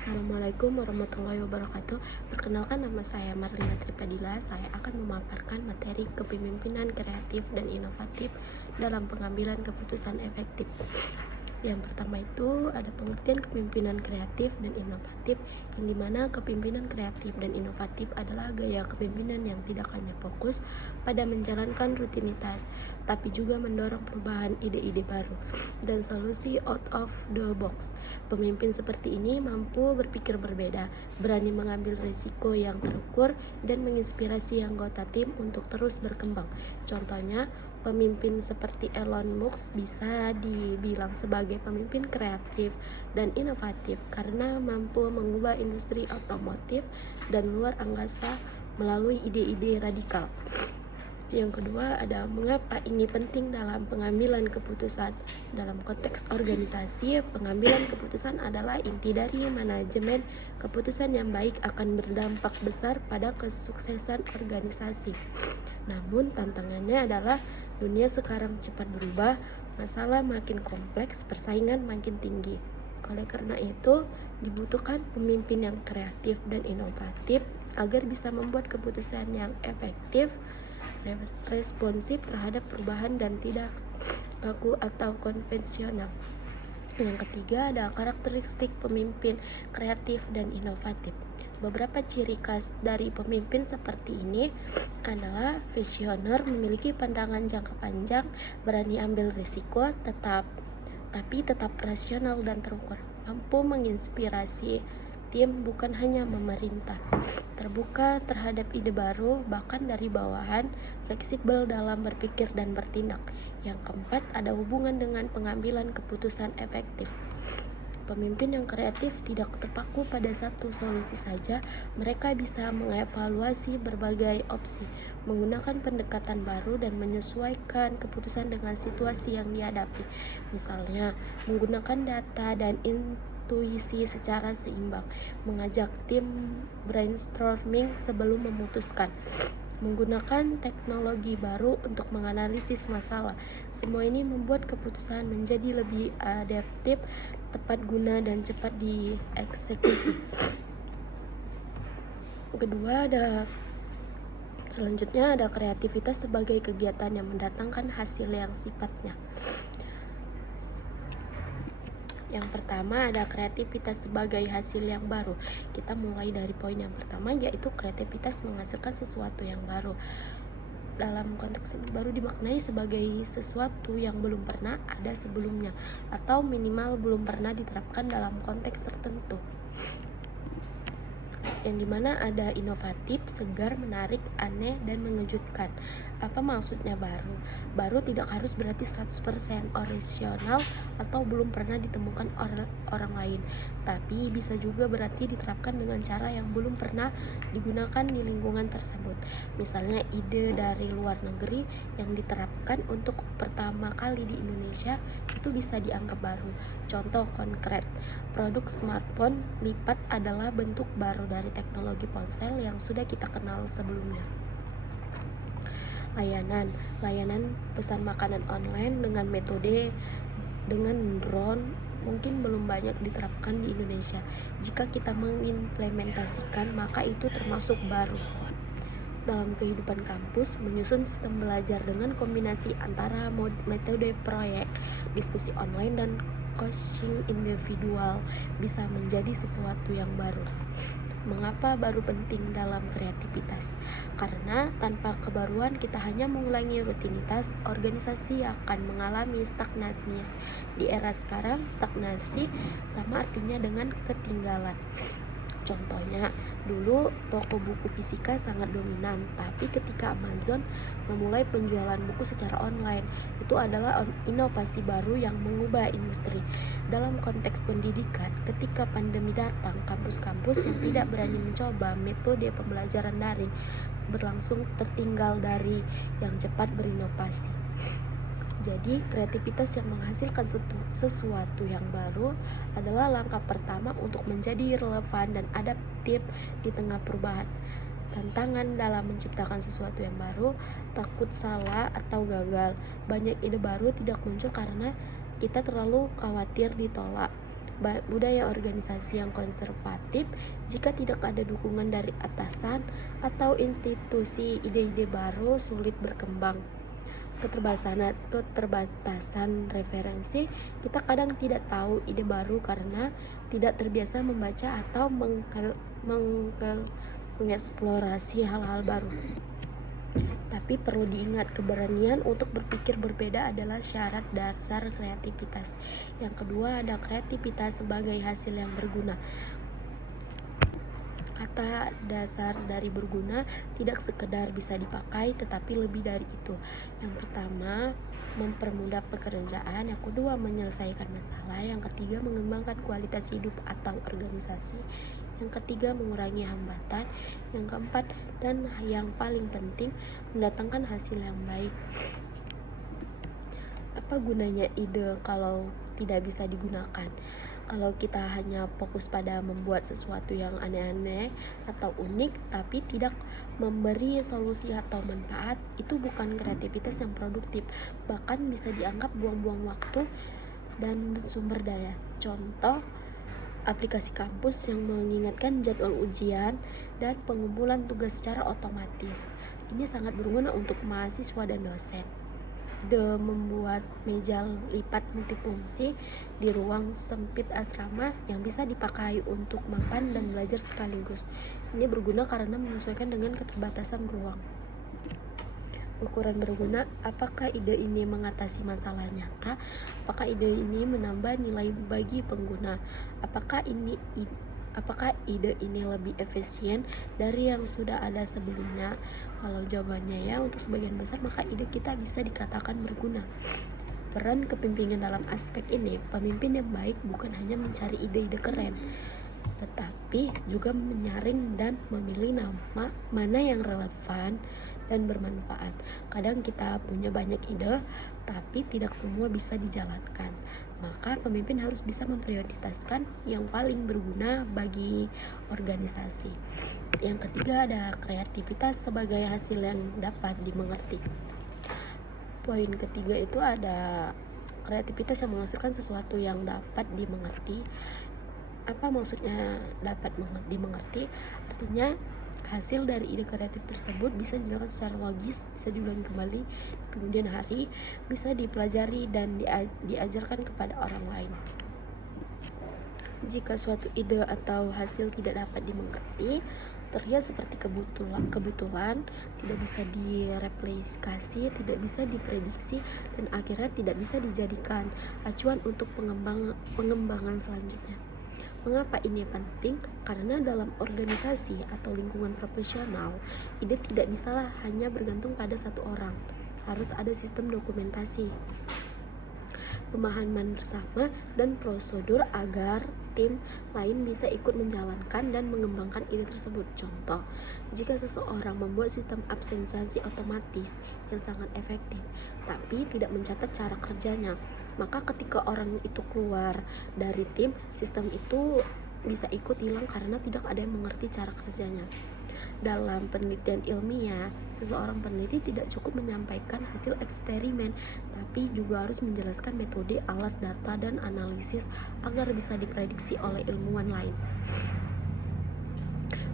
Assalamualaikum warahmatullahi wabarakatuh. Perkenalkan, nama saya Marlina Tripadila. Saya akan memaparkan materi kepemimpinan kreatif dan inovatif dalam pengambilan keputusan efektif. Yang pertama itu ada pengertian kepemimpinan kreatif dan inovatif, yang dimana kepemimpinan kreatif dan inovatif adalah gaya kepemimpinan yang tidak hanya fokus pada menjalankan rutinitas, tapi juga mendorong perubahan ide-ide baru dan solusi out of the box. Pemimpin seperti ini mampu berpikir berbeda, berani mengambil risiko yang terukur, dan menginspirasi anggota tim untuk terus berkembang. Contohnya, pemimpin seperti Elon Musk bisa dibilang sebagai pemimpin kreatif dan inovatif karena mampu mengubah industri otomotif dan luar angkasa melalui ide-ide radikal. Yang kedua ada mengapa ini penting dalam pengambilan keputusan. Dalam konteks organisasi, pengambilan keputusan adalah inti dari manajemen. Keputusan yang baik akan berdampak besar pada kesuksesan organisasi. Namun tantangannya adalah dunia sekarang cepat berubah, masalah makin kompleks, persaingan makin tinggi. Oleh karena itu, dibutuhkan pemimpin yang kreatif dan inovatif agar bisa membuat keputusan yang efektif, responsif terhadap perubahan, dan tidak kaku atau konvensional. Yang ketiga ada karakteristik pemimpin kreatif dan inovatif. Beberapa ciri khas dari pemimpin seperti ini adalah visioner, memiliki pandangan jangka panjang, berani ambil risiko, tapi tetap rasional dan terukur, mampu menginspirasi tim bukan hanya memerintah, terbuka terhadap ide baru bahkan dari bawahan, fleksibel dalam berpikir dan bertindak. Yang keempat ada hubungan dengan pengambilan keputusan efektif. Pemimpin yang kreatif tidak terpaku pada satu solusi saja. Mereka bisa mengevaluasi berbagai opsi, menggunakan pendekatan baru, dan menyesuaikan keputusan dengan situasi yang dihadapi. Misalnya, menggunakan data dan intuisi secara seimbang, mengajak tim brainstorming sebelum memutuskan, menggunakan teknologi baru untuk menganalisis masalah. Semua ini membuat keputusan menjadi lebih adaptif, tepat guna, dan cepat dieksekusi. Selanjutnya ada kreativitas sebagai kegiatan yang mendatangkan hasil yang sifatnya. Yang pertama ada kreativitas sebagai hasil yang baru. Kita mulai dari poin yang pertama, yaitu kreativitas menghasilkan sesuatu yang baru. Dalam konteks ini baru dimaknai sebagai sesuatu yang belum pernah ada sebelumnya, atau minimal belum pernah diterapkan dalam konteks tertentu. Yang dimana ada inovatif, segar, menarik, aneh, dan mengejutkan. Apa maksudnya baru? Baru tidak harus berarti 100% orisinal atau belum pernah ditemukan orang lain, tapi bisa juga berarti diterapkan dengan cara yang belum pernah digunakan di lingkungan tersebut. Misalnya ide dari luar negeri yang diterapkan untuk pertama kali di Indonesia itu bisa dianggap baru. Contoh konkret, produk smartphone lipat adalah bentuk baru dari teknologi ponsel yang sudah kita kenal sebelumnya. Layanan pesan makanan online dengan metode dengan drone mungkin belum banyak diterapkan di Indonesia. Jika kita mengimplementasikan, maka itu termasuk baru. Dalam kehidupan kampus, menyusun sistem belajar dengan kombinasi antara metode proyek, diskusi online, dan coaching individual bisa menjadi sesuatu yang baru. Mengapa baru penting dalam kreativitas? Karena tanpa kebaruan kita hanya mengulangi rutinitas, organisasi akan mengalami stagnasi. Di era sekarang, stagnasi sama artinya dengan ketinggalan. Contohnya, dulu toko buku fisika sangat dominan, tapi ketika Amazon memulai penjualan buku secara online, itu adalah inovasi baru yang mengubah industri. Dalam konteks pendidikan, ketika pandemi datang, kampus-kampus yang tidak berani mencoba metode pembelajaran daring berlangsung tertinggal dari yang cepat berinovasi. Jadi, kreativitas yang menghasilkan sesuatu yang baru adalah langkah pertama untuk menjadi relevan dan adaptif di tengah perubahan. Tantangan dalam menciptakan sesuatu yang baru, takut salah atau gagal. Banyak ide baru tidak muncul karena kita terlalu khawatir ditolak. budaya organisasi yang konservatif. Jika tidak ada dukungan dari atasan atau institusi, ide-ide baru sulit berkembang. Keterbatasan referensi, kita kadang tidak tahu ide baru karena tidak terbiasa membaca atau mengeksplorasi hal-hal baru. Tapi perlu diingat, keberanian untuk berpikir berbeda adalah syarat dasar kreativitas. Yang kedua, ada kreativitas sebagai hasil yang berguna. Kata dasar dari berguna tidak sekedar bisa dipakai, tetapi lebih dari itu. Yang pertama, mempermudah pekerjaan. Yang kedua, menyelesaikan masalah. Yang ketiga, mengembangkan kualitas hidup atau organisasi. Yang ketiga, mengurangi hambatan. Yang keempat dan yang paling penting, mendatangkan hasil yang baik. Apa gunanya ide kalau tidak bisa digunakan? Kalau kita hanya fokus pada membuat sesuatu yang aneh-aneh atau unik tapi tidak memberi solusi atau manfaat, itu bukan kreativitas yang produktif, bahkan bisa dianggap buang-buang waktu dan sumber daya. Contoh, aplikasi kampus yang mengingatkan jadwal ujian dan pengumpulan tugas secara otomatis. Ini sangat berguna untuk mahasiswa dan dosen. Membuat meja lipat multifungsi di ruang sempit asrama yang bisa dipakai untuk makan dan belajar sekaligus. Ini berguna karena menyesuaikan dengan keterbatasan ruang. Ukuran berguna, apakah ide ini mengatasi masalah nyata? Apakah ide ini menambah nilai bagi pengguna? Apakah ide ini lebih efisien dari yang sudah ada sebelumnya? Kalau jawabannya ya, untuk sebagian besar, maka ide kita bisa dikatakan berguna. Peran kepemimpinan dalam aspek ini, pemimpin yang baik bukan hanya mencari ide-ide keren, tetapi juga menyaring dan memilih nama mana yang relevan dan bermanfaat. Kadang kita punya banyak ide, tapi tidak semua bisa dijalankan. Maka pemimpin harus bisa memprioritaskan yang paling berguna bagi organisasi. Yang ketiga, ada kreativitas sebagai hasil yang dapat dimengerti. Poin ketiga itu ada kreativitas yang menghasilkan sesuatu yang dapat dimengerti. Apa maksudnya dapat dimengerti? Artinya hasil dari ide kreatif tersebut bisa dijelaskan secara logis, bisa diulangi kembali kemudian hari, bisa dipelajari dan diajarkan kepada orang lain. Jika suatu ide atau hasil tidak dapat dimengerti, terlihat seperti kebetulan, tidak bisa direplikasi, tidak bisa diprediksi, dan akhirnya tidak bisa dijadikan acuan untuk pengembangan selanjutnya. Mengapa ini penting? Karena dalam organisasi atau lingkungan profesional, ide tidak bisa hanya bergantung pada satu orang. Harus ada sistem dokumentasi, pemahaman bersama, dan prosedur agar tim lain bisa ikut menjalankan dan mengembangkan ide tersebut. Contoh, jika seseorang membuat sistem absensi otomatis yang sangat efektif, tapi tidak mencatat cara kerjanya, maka ketika orang itu keluar dari tim, sistem itu bisa ikut hilang karena tidak ada yang mengerti cara kerjanya. Dalam penelitian ilmiah, seseorang peneliti tidak cukup menyampaikan hasil eksperimen, tapi juga harus menjelaskan metode, alat, data, dan analisis agar bisa diprediksi oleh ilmuwan lain.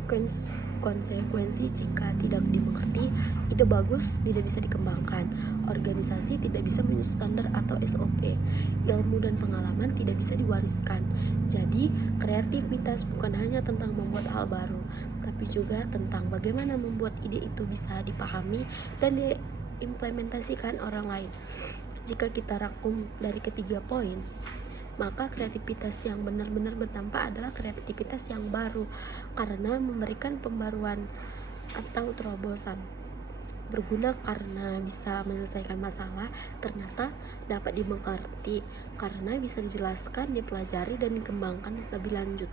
Konsekuensi jika tidak dimengerti, ide bagus tidak bisa dikembangkan, organisasi tidak bisa menyusun standar atau SOP, ilmu dan pengalaman tidak bisa diwariskan. Jadi, kreativitas bukan hanya tentang membuat hal baru, tapi juga tentang bagaimana membuat ide itu bisa dipahami dan diimplementasikan orang lain. Jika kita rangkum dari ketiga poin, maka kreativitas yang benar-benar berdampak adalah kreativitas yang baru karena memberikan pembaruan atau terobosan. Berguna karena bisa menyelesaikan masalah, ternyata dapat dimengerti karena bisa dijelaskan, dipelajari, dan dikembangkan lebih lanjut.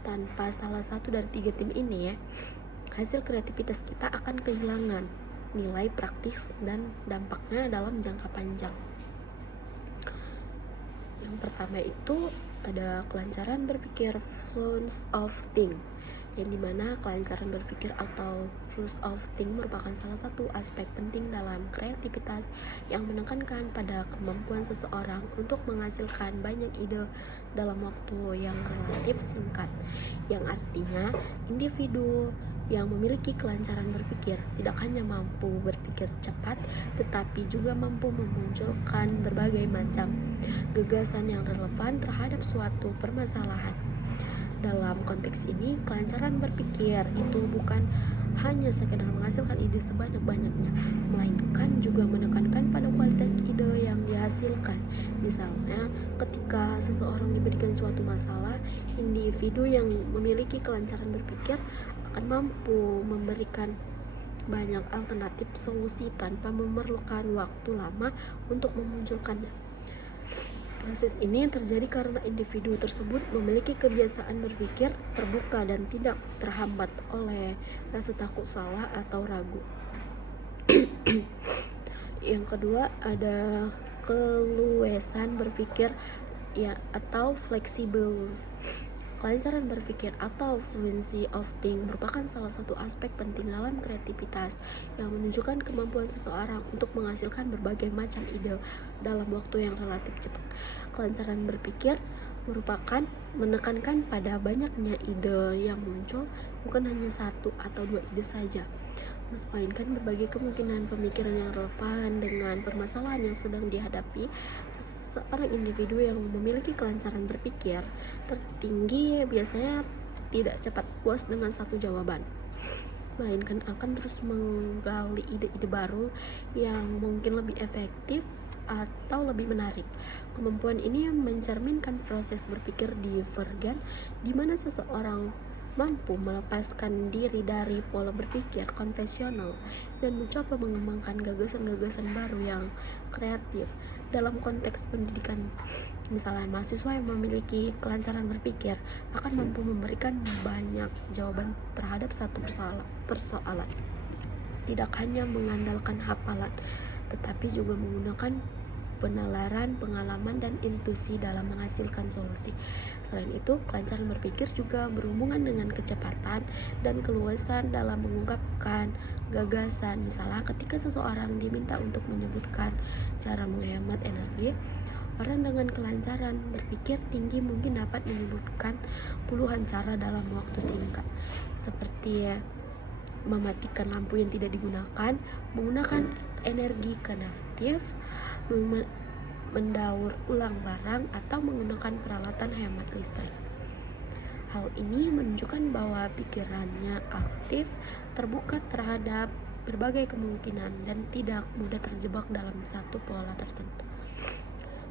Tanpa salah satu dari tiga tim ini, hasil kreativitas kita akan kehilangan nilai praktis dan dampaknya dalam jangka panjang. Yang pertama itu ada kelancaran berpikir, flow of think. yang dimana kelancaran berpikir atau flow of think merupakan salah satu aspek penting dalam kreativitas yang menekankan pada kemampuan seseorang untuk menghasilkan banyak ide dalam waktu yang relatif singkat, yang artinya individu yang memiliki kelancaran berpikir tidak hanya mampu berpikir cepat, tetapi juga mampu memunculkan berbagai macam gagasan yang relevan terhadap suatu permasalahan. Dalam konteks ini, kelancaran berpikir itu bukan hanya sekedar menghasilkan ide sebanyak-banyaknya, melainkan juga menekankan pada kualitas ide yang dihasilkan. Misalnya, ketika seseorang diberikan suatu masalah, individu yang memiliki kelancaran berpikir akan mampu memberikan banyak alternatif solusi tanpa memerlukan waktu lama untuk memunculkannya. Proses ini terjadi karena individu tersebut memiliki kebiasaan berpikir terbuka dan tidak terhambat oleh rasa takut salah atau ragu. Yang kedua ada keluasan berpikir atau fleksibel. Kelancaran berpikir atau fluency of think merupakan salah satu aspek penting dalam kreativitas yang menunjukkan kemampuan seseorang untuk menghasilkan berbagai macam ide dalam waktu yang relatif cepat. Kelancaran berpikir merupakan menekankan pada banyaknya ide yang muncul, bukan hanya satu atau dua ide saja, melainkan berbagai kemungkinan pemikiran yang relevan dengan permasalahan yang sedang dihadapi. Seorang individu yang memiliki kelancaran berpikir tertinggi biasanya tidak cepat puas dengan satu jawaban, melainkan akan terus menggali ide-ide baru yang mungkin lebih efektif atau lebih menarik. Kemampuan ini mencerminkan proses berpikir divergen, di mana seseorang mampu melepaskan diri dari pola berpikir konvensional dan mencoba mengembangkan gagasan-gagasan baru yang kreatif. Dalam konteks pendidikan, misalnya mahasiswa yang memiliki kelancaran berpikir akan mampu memberikan banyak jawaban terhadap satu persoalan, tidak hanya mengandalkan hafalan, tetapi juga menggunakan penalaran, pengalaman, dan intuisi dalam menghasilkan solusi. Selain itu, kelancaran berpikir juga berhubungan dengan kecepatan dan keluasan dalam mengungkapkan gagasan. Misalnya, ketika seseorang diminta untuk menyebutkan cara menghemat energi, orang dengan kelancaran berpikir tinggi mungkin dapat menyebutkan puluhan cara dalam waktu singkat, seperti mematikan lampu yang tidak digunakan, menggunakan energi konektif, mendaur ulang barang, atau menggunakan peralatan hemat listrik. Hal ini menunjukkan bahwa pikirannya aktif, terbuka terhadap berbagai kemungkinan, dan tidak mudah terjebak dalam satu pola tertentu.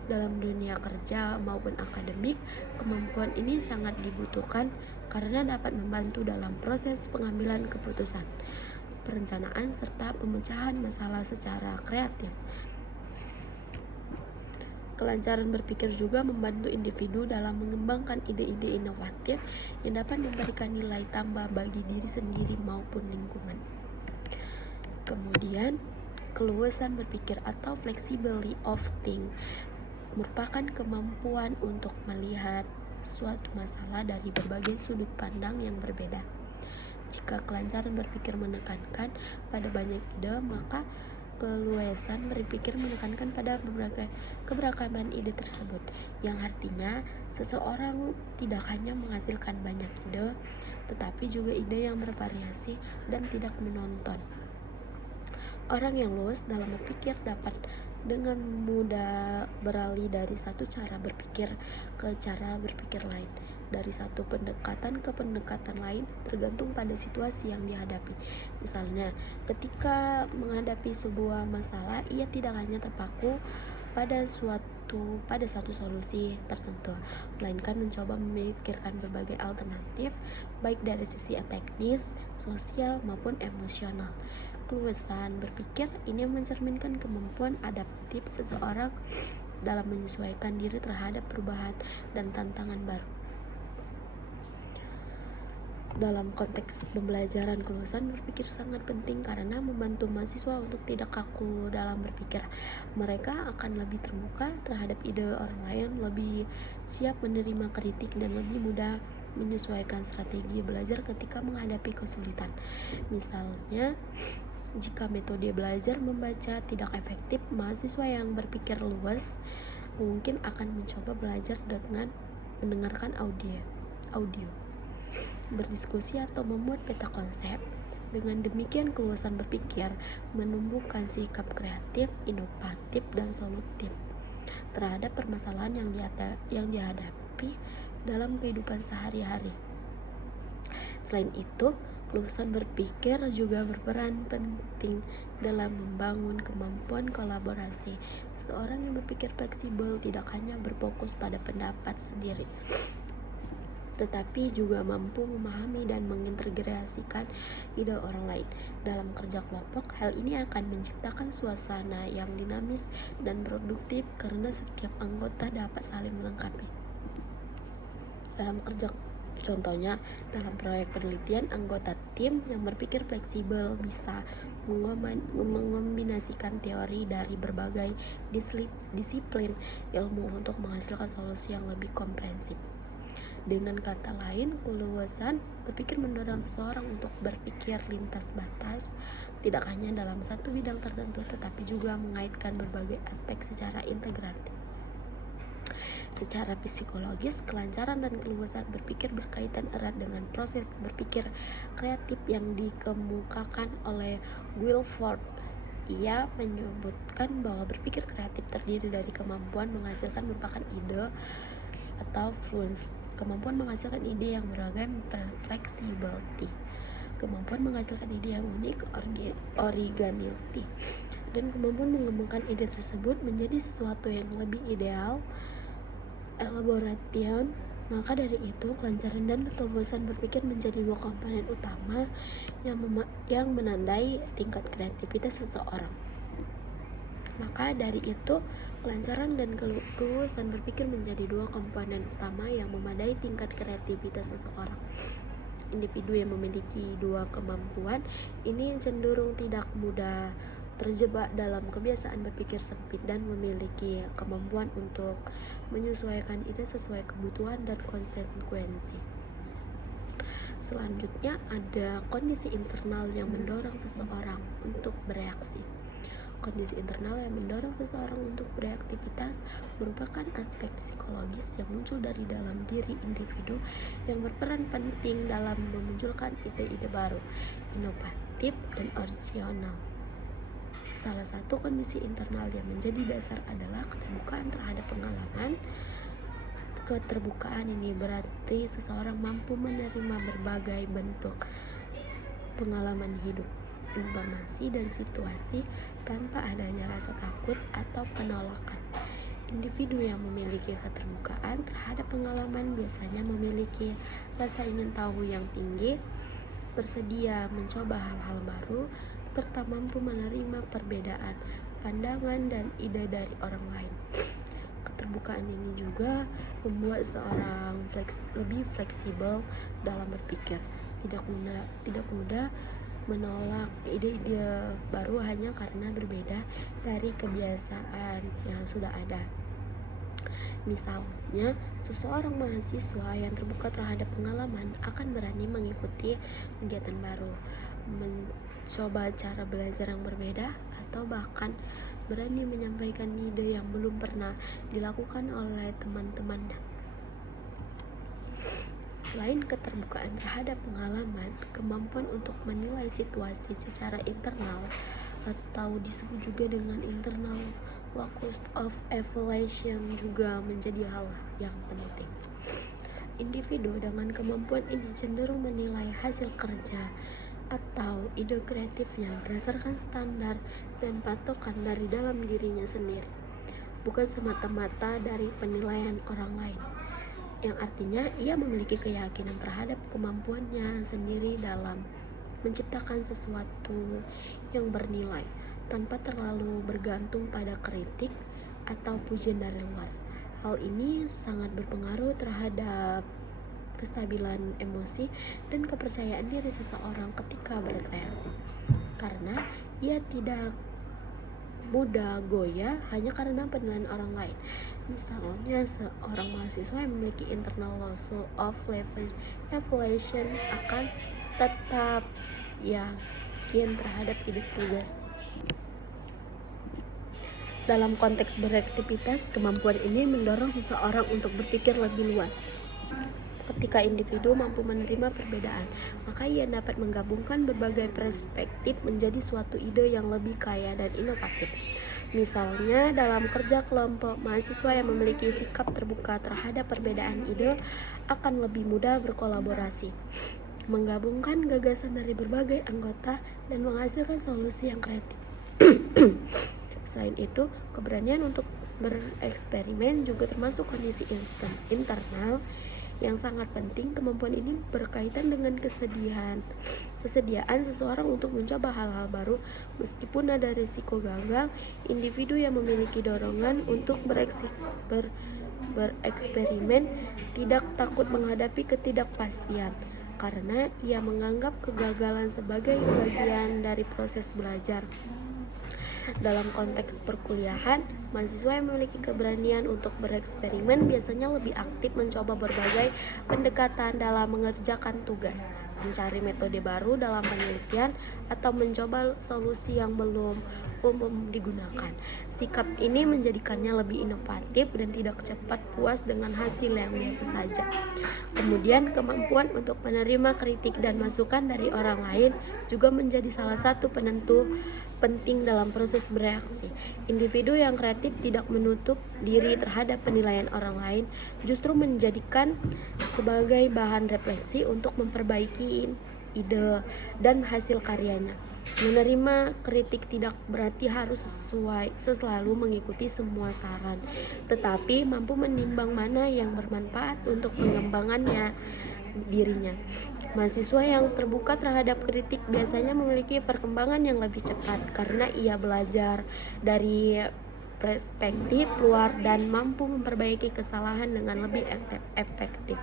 Dalam dunia kerja maupun akademik, kemampuan ini sangat dibutuhkan karena dapat membantu dalam proses pengambilan keputusan, perencanaan, serta pemecahan masalah secara kreatif. Kelancaran berpikir juga membantu individu dalam mengembangkan ide-ide inovatif yang dapat memberikan nilai tambah bagi diri sendiri maupun lingkungan. Kemudian, keluasan berpikir atau flexibility of think merupakan kemampuan untuk melihat suatu masalah dari berbagai sudut pandang yang berbeda. Jika kelancaran berpikir menekankan pada banyak ide, maka keluasan berpikir menekankan pada keberagaman ide tersebut, yang artinya seseorang tidak hanya menghasilkan banyak ide, tetapi juga ide yang bervariasi dan tidak menonton. Orang yang luas dalam berpikir dapat dengan mudah beralih dari satu cara berpikir ke cara berpikir lain, dari satu pendekatan ke pendekatan lain, tergantung pada situasi yang dihadapi. Misalnya, ketika menghadapi sebuah masalah, ia tidak hanya terpaku pada satu solusi tertentu, melainkan mencoba memikirkan berbagai alternatif, baik dari sisi teknis, sosial, maupun emosional. Keluasan berpikir ini mencerminkan kemampuan adaptif seseorang dalam menyesuaikan diri terhadap perubahan dan tantangan baru. Dalam konteks pembelajaran, keluasan berpikir sangat penting karena membantu mahasiswa untuk tidak kaku dalam berpikir. Mereka akan lebih terbuka terhadap ide orang lain, lebih siap menerima kritik, dan lebih mudah menyesuaikan strategi belajar ketika menghadapi kesulitan. Misalnya, jika metode belajar membaca tidak efektif, mahasiswa yang berpikir luas mungkin akan mencoba belajar dengan mendengarkan audio, berdiskusi atau membuat peta konsep. Dengan demikian, keluasan berpikir menumbuhkan sikap kreatif, inovatif, dan solutif terhadap permasalahan yang dihadapi dalam kehidupan sehari-hari. Selain itu, keluasan berpikir juga berperan penting dalam membangun kemampuan kolaborasi. Seseorang yang berpikir fleksibel tidak hanya berfokus pada pendapat sendiri, tetapi juga mampu memahami dan mengintegrasikan ide orang lain. Dalam kerja kelompok, hal ini akan menciptakan suasana yang dinamis dan produktif karena setiap anggota dapat saling melengkapi. Contohnya, dalam proyek penelitian, anggota tim yang berpikir fleksibel bisa mengombinasikan teori dari berbagai disiplin ilmu untuk menghasilkan solusi yang lebih komprehensif. Dengan kata lain, keluasan berpikir mendorong seseorang untuk berpikir lintas batas, tidak hanya dalam satu bidang tertentu, tetapi juga mengaitkan berbagai aspek secara integratif. Secara psikologis, kelancaran dan keluasan berpikir berkaitan erat dengan proses berpikir kreatif yang dikemukakan oleh Guilford. Ia menyebutkan bahwa berpikir kreatif terdiri dari kemampuan menghasilkan merupakan ide atau fluence, kemampuan menghasilkan ide yang beragam, flexibility, kemampuan menghasilkan ide yang unik, originality, dan kemampuan mengembangkan ide tersebut menjadi sesuatu yang lebih ideal, elaboration. Maka dari itu, kelancaran dan keluasan berpikir menjadi dua komponen utama yang menandai tingkat kreativitas seseorang. Maka dari itu, kelancaran dan keluasan berpikir menjadi dua komponen utama yang memadai tingkat kreativitas seseorang. Individu yang memiliki dua kemampuan ini cenderung tidak mudah terjebak dalam kebiasaan berpikir sempit dan memiliki kemampuan untuk menyesuaikan ide sesuai kebutuhan dan konsekuensi. Selanjutnya, ada kondisi internal yang mendorong seseorang untuk bereaksi. Kondisi internal yang mendorong seseorang untuk beraktivitas merupakan aspek psikologis yang muncul dari dalam diri individu yang berperan penting dalam memunculkan ide-ide baru, inovatif, dan orisinal. Salah satu kondisi internal yang menjadi dasar adalah keterbukaan terhadap pengalaman. Keterbukaan ini berarti seseorang mampu menerima berbagai bentuk pengalaman hidup, informasi, dan situasi tanpa adanya rasa takut atau penolakan. Individu yang memiliki keterbukaan terhadap pengalaman biasanya memiliki rasa ingin tahu yang tinggi, bersedia mencoba hal-hal baru, serta mampu menerima perbedaan pandangan dan ide dari orang lain. Keterbukaan ini juga membuat seorang lebih fleksibel dalam berpikir, tidak mudah menolak ide-ide baru hanya karena berbeda dari kebiasaan yang sudah ada. Misalnya, seseorang mahasiswa yang terbuka terhadap pengalaman akan berani mengikuti kegiatan baru, mencoba cara belajar yang berbeda, atau bahkan berani menyampaikan ide yang belum pernah dilakukan oleh teman-temannya. Selain keterbukaan terhadap pengalaman, kemampuan untuk menilai situasi secara internal atau disebut juga dengan internal locus of evaluation juga menjadi hal yang penting. Individu dengan kemampuan ini cenderung menilai hasil kerja atau ide kreatifnya berdasarkan standar dan patokan dari dalam dirinya sendiri, bukan semata-mata dari penilaian orang lain, yang artinya ia memiliki keyakinan terhadap kemampuannya sendiri dalam menciptakan sesuatu yang bernilai tanpa terlalu bergantung pada kritik atau pujian dari luar. Hal ini sangat berpengaruh terhadap kestabilan emosi dan kepercayaan diri seseorang ketika berkreasi, karena ia tidak mudah goyah hanya karena penilaian orang lain. Misalnya, seorang mahasiswa yang memiliki internal loss of evaluation akan tetap yakin terhadap ide tugas. Dalam konteks beraktivitas, kemampuan ini mendorong seseorang untuk berpikir lebih luas. Ketika individu mampu menerima perbedaan, maka ia dapat menggabungkan berbagai perspektif menjadi suatu ide yang lebih kaya dan inovatif. Misalnya, dalam kerja kelompok, mahasiswa yang memiliki sikap terbuka terhadap perbedaan ide akan lebih mudah berkolaborasi, menggabungkan gagasan dari berbagai anggota, dan menghasilkan solusi yang kreatif. Selain itu, keberanian untuk bereksperimen juga termasuk kondisi internal yang sangat penting. Kemampuan ini berkaitan dengan kesediaan seseorang untuk mencoba hal-hal baru. Meskipun ada risiko gagal, individu yang memiliki dorongan untuk bereksperimen tidak takut menghadapi ketidakpastian, karena ia menganggap kegagalan sebagai bagian dari proses belajar. Dalam konteks perkuliahan, mahasiswa yang memiliki keberanian untuk bereksperimen biasanya lebih aktif mencoba berbagai pendekatan dalam mengerjakan tugas, mencari metode baru dalam penelitian, atau mencoba solusi yang belum umum digunakan. Sikap ini menjadikannya lebih inovatif dan tidak cepat puas dengan hasil yang biasa saja. Kemudian, kemampuan untuk menerima kritik dan masukan dari orang lain juga menjadi salah satu penentu penting dalam proses bereaksi. Individu yang kreatif tidak menutup diri terhadap penilaian orang lain, justru menjadikan sebagai bahan refleksi untuk memperbaiki ide dan hasil karyanya. Menerima kritik tidak berarti harus selalu mengikuti semua saran, tetapi mampu menimbang mana yang bermanfaat untuk pengembangannya dirinya. Mahasiswa yang terbuka terhadap kritik biasanya memiliki perkembangan yang lebih cepat karena ia belajar dari perspektif luar dan mampu memperbaiki kesalahan dengan lebih efektif.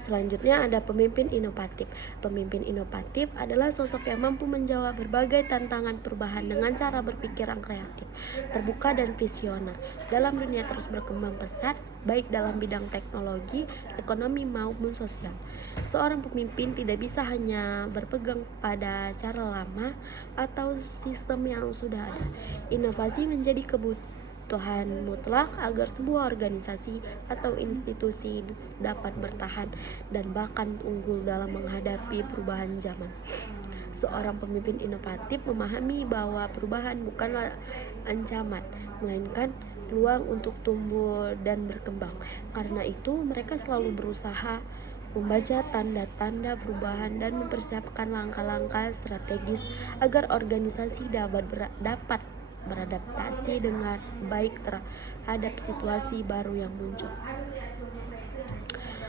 Selanjutnya ada pemimpin inovatif. Pemimpin inovatif adalah sosok yang mampu menjawab berbagai tantangan perubahan dengan cara berpikir yang kreatif, terbuka, dan visioner. Dalam dunia terus berkembang pesat, baik dalam bidang teknologi, ekonomi, maupun sosial, seorang pemimpin tidak bisa hanya berpegang pada cara lama atau sistem yang sudah ada. Inovasi menjadi kebutuhan mutlak agar sebuah organisasi atau institusi dapat bertahan dan bahkan unggul dalam menghadapi perubahan zaman. Seorang pemimpin inovatif memahami bahwa perubahan bukanlah ancaman, melainkan peluang untuk tumbuh dan berkembang. Karena itu, mereka selalu berusaha membaca tanda-tanda perubahan dan mempersiapkan langkah-langkah strategis agar organisasi dapat beradaptasi dengan baik terhadap situasi baru yang muncul.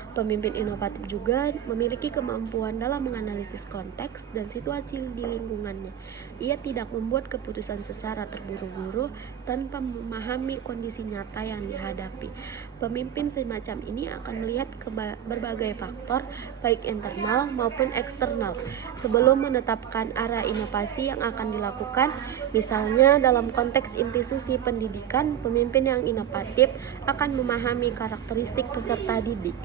Pemimpin inovatif juga memiliki kemampuan dalam menganalisis konteks dan situasi di lingkungannya. Ia tidak membuat keputusan secara terburu-buru tanpa memahami kondisi nyata yang dihadapi. Pemimpin semacam ini akan melihat berbagai faktor, baik internal maupun eksternal, sebelum menetapkan arah inovasi yang akan dilakukan. Misalnya, dalam konteks institusi pendidikan, pemimpin yang inovatif akan memahami karakteristik peserta didik,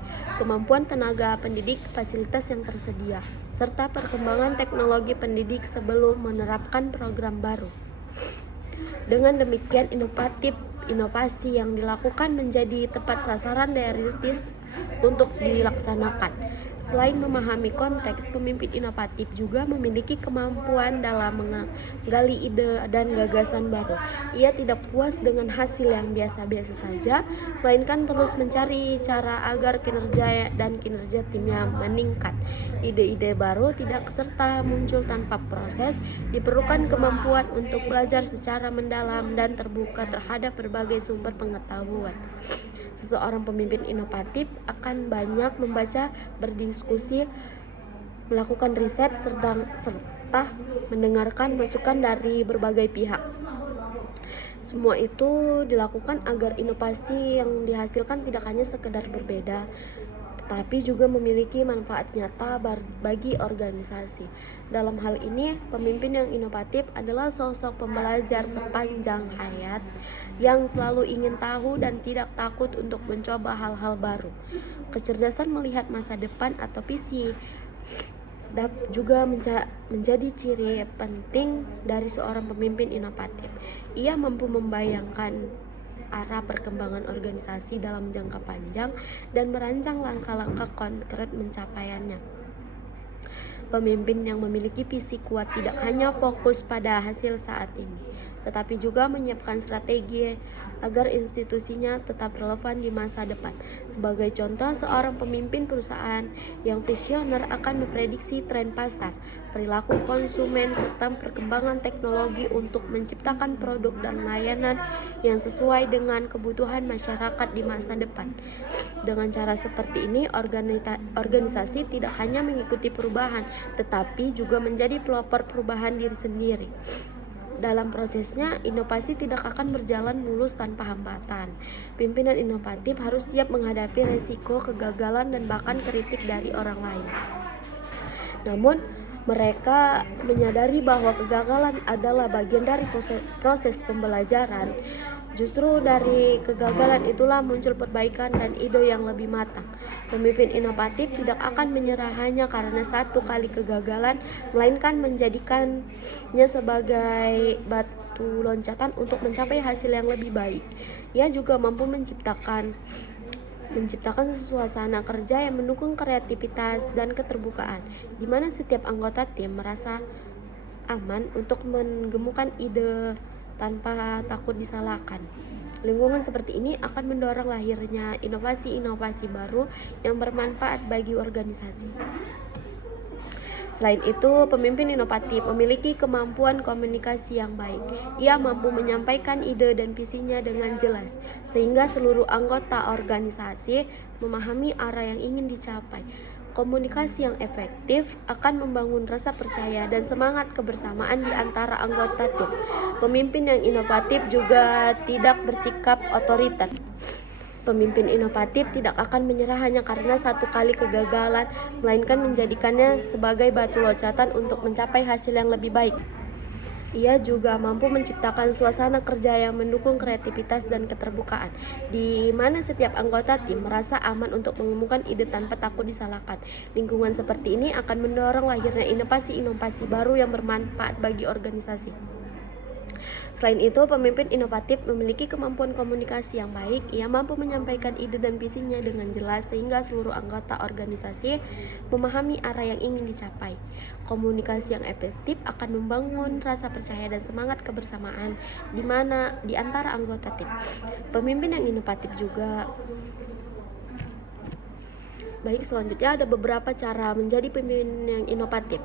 kemampuan tenaga pendidik, fasilitas yang tersedia, serta perkembangan teknologi pendidik sebelum menerapkan program baru. Dengan demikian, inovasi yang dilakukan menjadi tepat sasaran realistis untuk dilaksanakan. Selain memahami konteks, pemimpin inovatif juga memiliki kemampuan dalam menggali ide dan gagasan baru. Ia tidak puas dengan hasil yang biasa-biasa saja, melainkan terus mencari cara agar kinerja timnya meningkat. Ide-ide baru tidak serta muncul tanpa proses. Diperlukan kemampuan untuk belajar secara mendalam dan terbuka terhadap berbagai sumber pengetahuan. Seseorang pemimpin inovatif akan banyak membaca, berdiskusi, melakukan riset, serta mendengarkan masukan dari berbagai pihak. Semua itu dilakukan agar inovasi yang dihasilkan tidak hanya sekedar berbeda, tapi juga memiliki manfaat nyata bagi organisasi. Dalam hal ini, pemimpin yang inovatif adalah sosok pembelajar sepanjang hayat yang selalu ingin tahu dan tidak takut untuk mencoba hal-hal baru. Kecerdasan melihat masa depan atau visi juga menjadi ciri penting dari seorang pemimpin inovatif. Ia mampu membayangkan arah perkembangan organisasi dalam jangka panjang dan merancang langkah-langkah konkret mencapaiannya. Pemimpin yang memiliki visi kuat tidak hanya fokus pada hasil saat ini, tetapi juga menyiapkan strategi agar institusinya tetap relevan di masa depan. Sebagai contoh, seorang pemimpin perusahaan yang visioner akan memprediksi tren pasar, perilaku konsumen, serta perkembangan teknologi untuk menciptakan produk dan layanan yang sesuai dengan kebutuhan masyarakat di masa depan. Dengan cara seperti ini, organisasi tidak hanya mengikuti perubahan, tetapi juga menjadi pelopor perubahan diri sendiri. Dalam prosesnya, inovasi tidak akan berjalan mulus tanpa hambatan. Pimpinan inovatif harus siap menghadapi resiko kegagalan dan bahkan kritik dari orang lain. Namun, mereka menyadari bahwa kegagalan adalah bagian dari proses pembelajaran. Justru dari kegagalan itulah muncul perbaikan dan ide yang lebih matang. Pemimpin inovatif tidak akan menyerah hanya karena satu kali kegagalan, melainkan menjadikannya sebagai batu loncatan untuk mencapai hasil yang lebih baik. Ia juga mampu menciptakan suasana kerja yang mendukung kreativitas dan keterbukaan, di mana setiap anggota tim merasa aman untuk menggemukkan ide tanpa takut disalahkan. Lingkungan seperti ini akan mendorong lahirnya inovasi-inovasi baru yang bermanfaat bagi organisasi. Selain itu, pemimpin inovatif memiliki kemampuan komunikasi yang baik. Ia mampu menyampaikan ide dan visinya dengan jelas, sehingga seluruh anggota organisasi memahami arah yang ingin dicapai. Komunikasi yang efektif akan membangun rasa percaya dan semangat kebersamaan di antara anggota tim. Pemimpin yang inovatif juga tidak bersikap otoriter. Pemimpin inovatif tidak akan menyerah hanya karena satu kali kegagalan, melainkan menjadikannya sebagai batu loncatan untuk mencapai hasil yang lebih baik. Ia juga mampu menciptakan suasana kerja yang mendukung kreativitas dan keterbukaan, di mana setiap anggota tim merasa aman untuk mengemukakan ide tanpa takut disalahkan. Lingkungan seperti ini akan mendorong lahirnya inovasi-inovasi baru yang bermanfaat bagi organisasi. Selain itu, pemimpin inovatif memiliki kemampuan komunikasi yang baik. Ia mampu menyampaikan ide dan visinya dengan jelas sehingga seluruh anggota organisasi memahami arah yang ingin dicapai. Komunikasi yang efektif akan membangun rasa percaya dan semangat kebersamaan di antara anggota tim. Pemimpin yang inovatif juga Baik, selanjutnya ada beberapa cara menjadi pemimpin yang inovatif.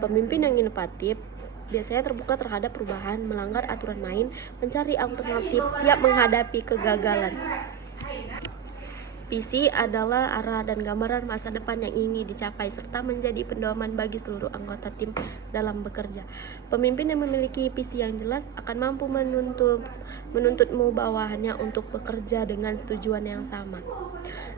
Pemimpin yang inovatif biasanya terbuka terhadap perubahan, melanggar aturan main, mencari alternatif, siap menghadapi kegagalan. Visi adalah arah dan gambaran masa depan yang ingin dicapai serta menjadi pedoman bagi seluruh anggota tim dalam bekerja. Pemimpin yang memiliki visi yang jelas akan mampu menuntutmu bawahannya untuk bekerja dengan tujuan yang sama.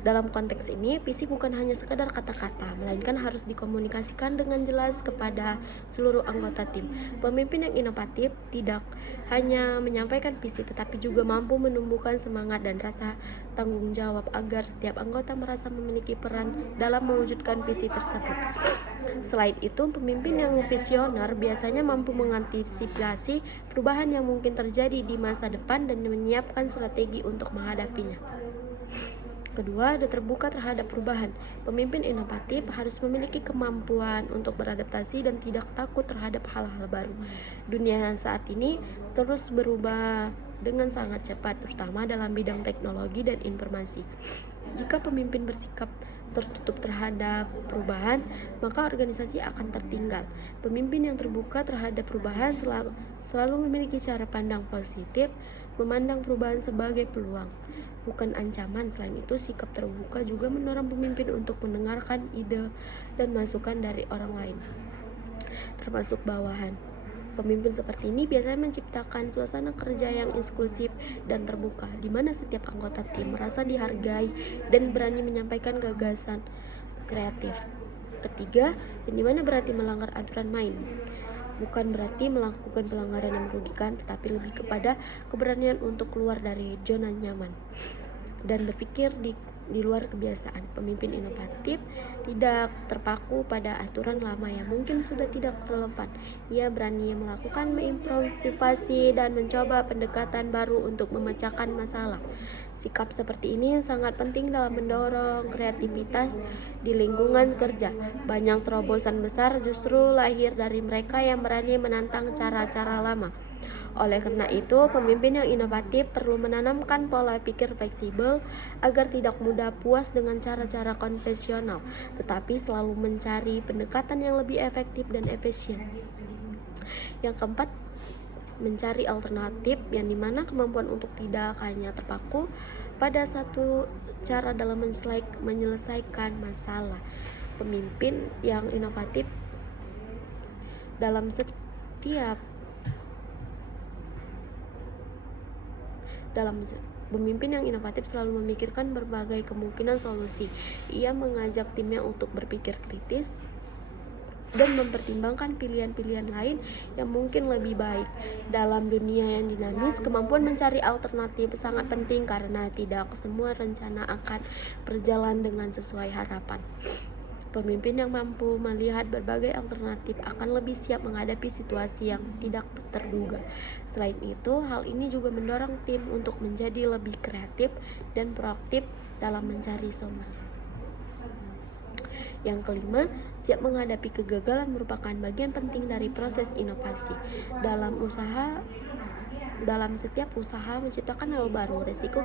Dalam konteks ini, visi bukan hanya sekadar kata-kata, melainkan harus dikomunikasikan dengan jelas kepada seluruh anggota tim. Pemimpin yang inovatif tidak hanya menyampaikan visi, tetapi juga mampu menumbuhkan semangat dan rasa tanggung jawab agar setiap anggota merasa memiliki peran dalam mewujudkan visi tersebut. Selain itu, pemimpin yang visioner biasanya mampu mengantisipasi perubahan yang mungkin terjadi di masa depan dan menyiapkan strategi untuk menghadapinya. Kedua, ada terbuka terhadap perubahan. Pemimpin inovatif harus memiliki kemampuan untuk beradaptasi dan tidak takut terhadap hal-hal baru. Dunia saat ini terus berubah dengan sangat cepat, terutama dalam bidang teknologi dan informasi. Jika pemimpin bersikap tertutup terhadap perubahan, maka organisasi akan tertinggal. Pemimpin yang terbuka terhadap perubahan selalu memiliki cara pandang positif, memandang perubahan sebagai peluang, bukan ancaman. Selain itu, sikap terbuka juga mendorong pemimpin untuk mendengarkan ide dan masukan dari orang lain, termasuk bawahan. Pemimpin seperti ini biasanya menciptakan suasana kerja yang inklusif dan terbuka, di mana setiap anggota tim merasa dihargai dan berani menyampaikan gagasan kreatif. Ketiga, yang dimana berarti melanggar aturan main. Bukan berarti melakukan pelanggaran yang merugikan, tetapi lebih kepada keberanian untuk keluar dari zona nyaman dan berpikir di luar kebiasaan. Pemimpin inovatif tidak terpaku pada aturan lama yang mungkin sudah tidak relevan. Ia berani melakukan improvisasi dan mencoba pendekatan baru untuk memecahkan masalah. Sikap seperti ini sangat penting dalam mendorong kreativitas di lingkungan kerja. Banyak terobosan besar justru lahir dari mereka yang berani menantang cara-cara lama. Oleh karena itu, pemimpin yang inovatif perlu menanamkan pola pikir fleksibel agar tidak mudah puas dengan cara-cara konvensional, tetapi selalu mencari pendekatan yang lebih efektif dan efisien. Yang keempat, mencari alternatif yang dimana kemampuan untuk tidak hanya terpaku pada satu cara dalam menyelesaikan masalah. Pemimpin yang inovatif dalam Pemimpin yang inovatif selalu memikirkan berbagai kemungkinan solusi. Ia mengajak timnya untuk berpikir kritis dan mempertimbangkan pilihan-pilihan lain yang mungkin lebih baik. Dalam dunia yang dinamis, kemampuan mencari alternatif sangat penting karena tidak semua rencana akan berjalan dengan sesuai harapan. Pemimpin yang mampu melihat berbagai alternatif akan lebih siap menghadapi situasi yang tidak terduga. Selain itu, hal ini juga mendorong tim untuk menjadi lebih kreatif dan proaktif dalam mencari solusi. Yang kelima, siap menghadapi kegagalan merupakan bagian penting dari proses inovasi. Dalam setiap usaha menciptakan hal baru, risiko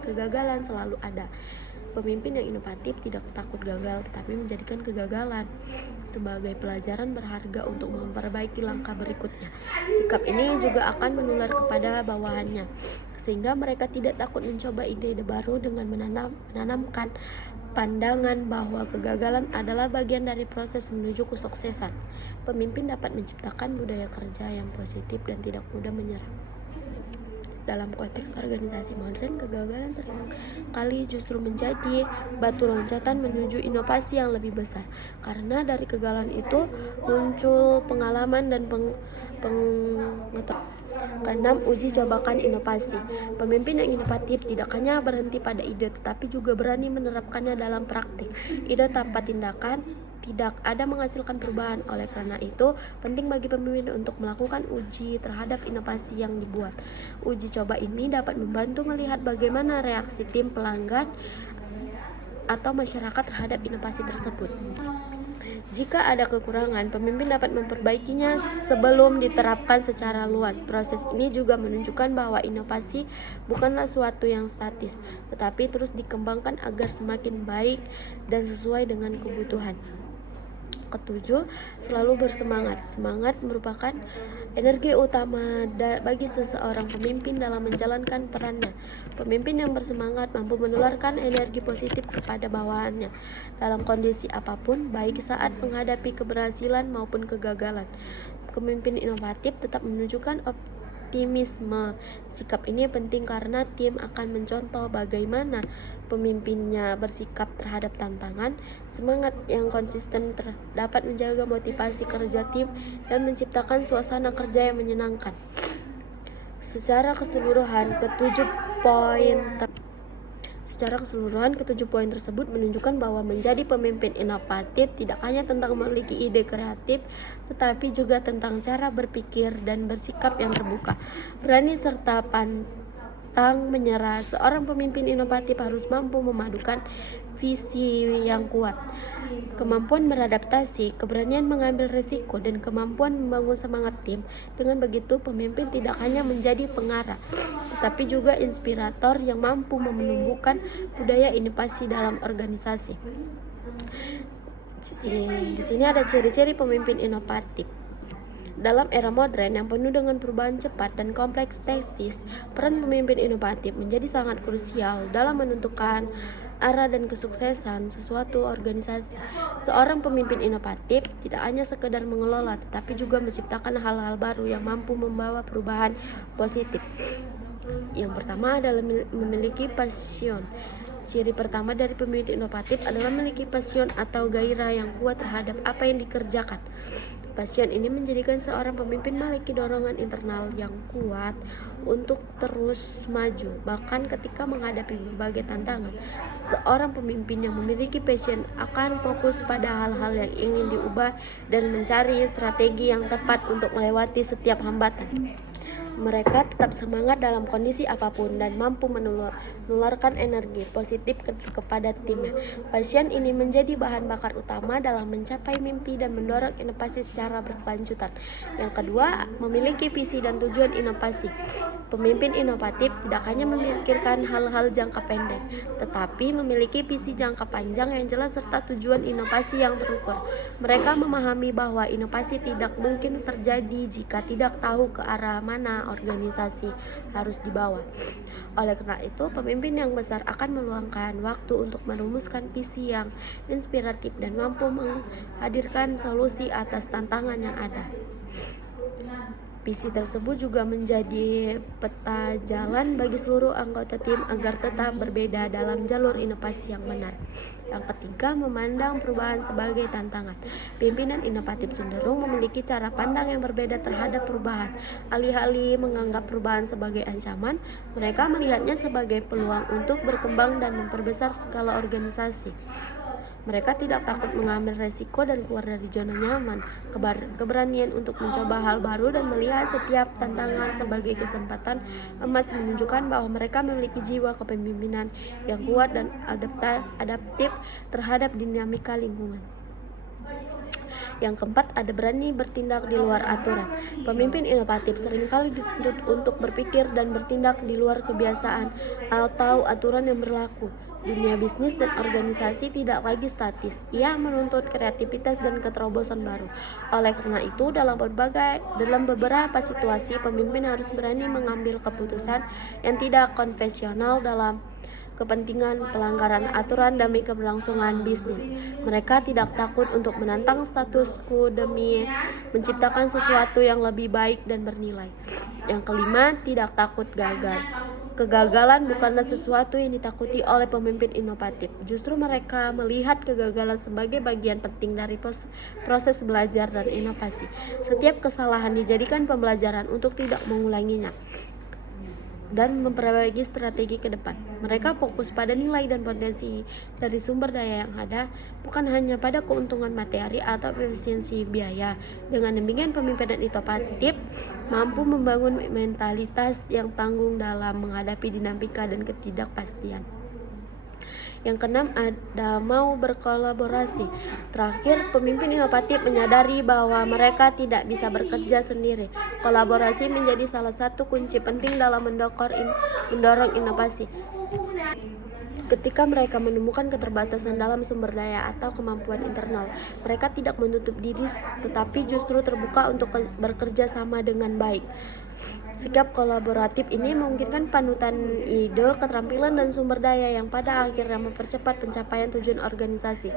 kegagalan selalu ada. Pemimpin yang inovatif tidak takut gagal, tetapi menjadikan kegagalan sebagai pelajaran berharga untuk memperbaiki langkah berikutnya. Sikap ini juga akan menular kepada bawahannya, sehingga mereka tidak takut mencoba ide-ide baru dengan menanamkan pandangan bahwa kegagalan adalah bagian dari proses menuju kesuksesan. Pemimpin dapat menciptakan budaya kerja yang positif dan tidak mudah menyerah. Dalam konteks organisasi modern, kegagalan seringkali justru menjadi batu loncatan menuju inovasi yang lebih besar. Karena dari kegagalan itu muncul pengalaman dan pengetahuan. Keenam, uji cobakan inovasi. Pemimpin yang inovatif tidak hanya berhenti pada ide, tetapi juga berani menerapkannya dalam praktik. Ide tanpa tindakan tidak ada menghasilkan perubahan. Oleh karena itu, penting bagi pemimpin untuk melakukan uji terhadap inovasi yang dibuat. Uji coba ini dapat membantu melihat bagaimana reaksi tim, pelanggan, atau masyarakat terhadap inovasi tersebut. Jika ada kekurangan, pemimpin dapat memperbaikinya sebelum diterapkan secara luas. Proses ini juga menunjukkan bahwa inovasi bukanlah suatu yang statis, tetapi terus dikembangkan agar semakin baik dan sesuai dengan kebutuhan. Ketujuh, selalu bersemangat. Semangat merupakan energi utama bagi seseorang pemimpin dalam menjalankan perannya. Pemimpin yang bersemangat mampu menularkan energi positif kepada bawahannya dalam kondisi apapun, baik saat menghadapi keberhasilan maupun kegagalan. Pemimpin inovatif tetap menunjukkan optimisme. Sikap ini penting karena tim akan mencontoh bagaimana pemimpinnya bersikap terhadap tantangan. Semangat yang konsisten dapat menjaga motivasi kerja tim dan menciptakan suasana kerja yang menyenangkan. Secara keseluruhan, ketujuh poin tersebut menunjukkan bahwa menjadi pemimpin inovatif tidak hanya tentang memiliki ide kreatif, tetapi juga tentang cara berpikir dan bersikap yang terbuka, berani serta pantang menyerah. Seorang pemimpin inovatif harus mampu memadukan visi yang kuat, kemampuan beradaptasi, keberanian mengambil risiko, dan kemampuan membangun semangat tim. Dengan begitu, pemimpin tidak hanya menjadi pengarah, tetapi juga inspirator yang mampu menumbuhkan budaya inovasi dalam organisasi. Di sini ada ciri-ciri pemimpin inovatif. Dalam era modern yang penuh dengan perubahan cepat dan kompleks teknis, peran pemimpin inovatif menjadi sangat krusial dalam menentukan arah dan kesuksesan sesuatu organisasi. Seorang pemimpin inovatif tidak hanya sekedar mengelola, tetapi juga menciptakan hal-hal baru yang mampu membawa perubahan positif. Yang pertama adalah memiliki passion. Ciri pertama dari pemimpin inovatif adalah memiliki passion atau gairah yang kuat terhadap apa yang dikerjakan. Passion ini menjadikan seorang pemimpin memiliki dorongan internal yang kuat untuk terus maju, bahkan ketika menghadapi berbagai tantangan. Seorang pemimpin yang memiliki passion akan fokus pada hal-hal yang ingin diubah dan mencari strategi yang tepat untuk melewati setiap hambatan. Mereka tetap semangat dalam kondisi apapun dan mampu menularkan energi positif kepada timnya. Passion ini menjadi bahan bakar utama dalam mencapai mimpi dan mendorong inovasi secara berkelanjutan. Yang kedua, memiliki visi dan tujuan inovasi. Pemimpin inovatif tidak hanya memikirkan hal-hal jangka pendek, tetapi memiliki visi jangka panjang yang jelas serta tujuan inovasi yang terukur. Mereka memahami bahwa inovasi tidak mungkin terjadi jika tidak tahu ke arah mana organisasi harus dibawa. Oleh karena itu, pemimpin yang besar akan meluangkan waktu untuk merumuskan visi yang inspiratif dan mampu menghadirkan solusi atas tantangan yang ada. Visi tersebut juga menjadi peta jalan bagi seluruh anggota tim agar tetap berbeda dalam jalur inovasi yang benar. Yang ketiga, memandang perubahan sebagai tantangan. Pimpinan inovatif cenderung memiliki cara pandang yang berbeda terhadap perubahan. Alih-alih menganggap perubahan sebagai ancaman, mereka melihatnya sebagai peluang untuk berkembang dan memperbesar skala organisasi. Mereka tidak takut mengambil resiko dan keluar dari zona nyaman. Keberanian untuk mencoba hal baru dan melihat setiap tantangan sebagai kesempatan emas menunjukkan bahwa mereka memiliki jiwa kepemimpinan yang kuat dan adaptif terhadap dinamika lingkungan. Yang keempat, ada berani bertindak di luar aturan. Pemimpin inovatif seringkali dituntut untuk berpikir dan bertindak di luar kebiasaan atau aturan yang berlaku. Dunia bisnis dan organisasi tidak lagi statis. Ia menuntut kreativitas dan keterobosan baru. Oleh karena itu, dalam beberapa situasi, pemimpin harus berani mengambil keputusan yang tidak konvensional dalam kepentingan pelanggaran aturan demi keberlangsungan bisnis. Mereka tidak takut untuk menantang status quo demi menciptakan sesuatu yang lebih baik dan bernilai. Yang kelima, tidak takut gagal. Kegagalan bukanlah sesuatu yang ditakuti oleh pemimpin inovatif. Justru mereka melihat kegagalan sebagai bagian penting dari proses belajar dan inovasi. Setiap kesalahan dijadikan pembelajaran untuk tidak mengulanginya dan memperbaiki strategi ke depan. Mereka fokus pada nilai dan potensi dari sumber daya yang ada, bukan hanya pada keuntungan materi atau efisiensi biaya. Dengan demikian, pemimpinan inovatif mampu membangun mentalitas yang tangguh dalam menghadapi dinamika dan ketidakpastian. Yang keenam, ada mau berkolaborasi. Terakhir, pemimpin inovatif menyadari bahwa mereka tidak bisa bekerja sendiri. Kolaborasi menjadi salah satu kunci penting dalam mendorong inovasi. Ketika mereka menemukan keterbatasan dalam sumber daya atau kemampuan internal, mereka tidak menutup diri, tetapi justru terbuka untuk bekerja sama dengan baik. Sikap kolaboratif ini memungkinkan panutan ide, keterampilan, dan sumber daya yang pada akhirnya mempercepat pencapaian tujuan organisasi.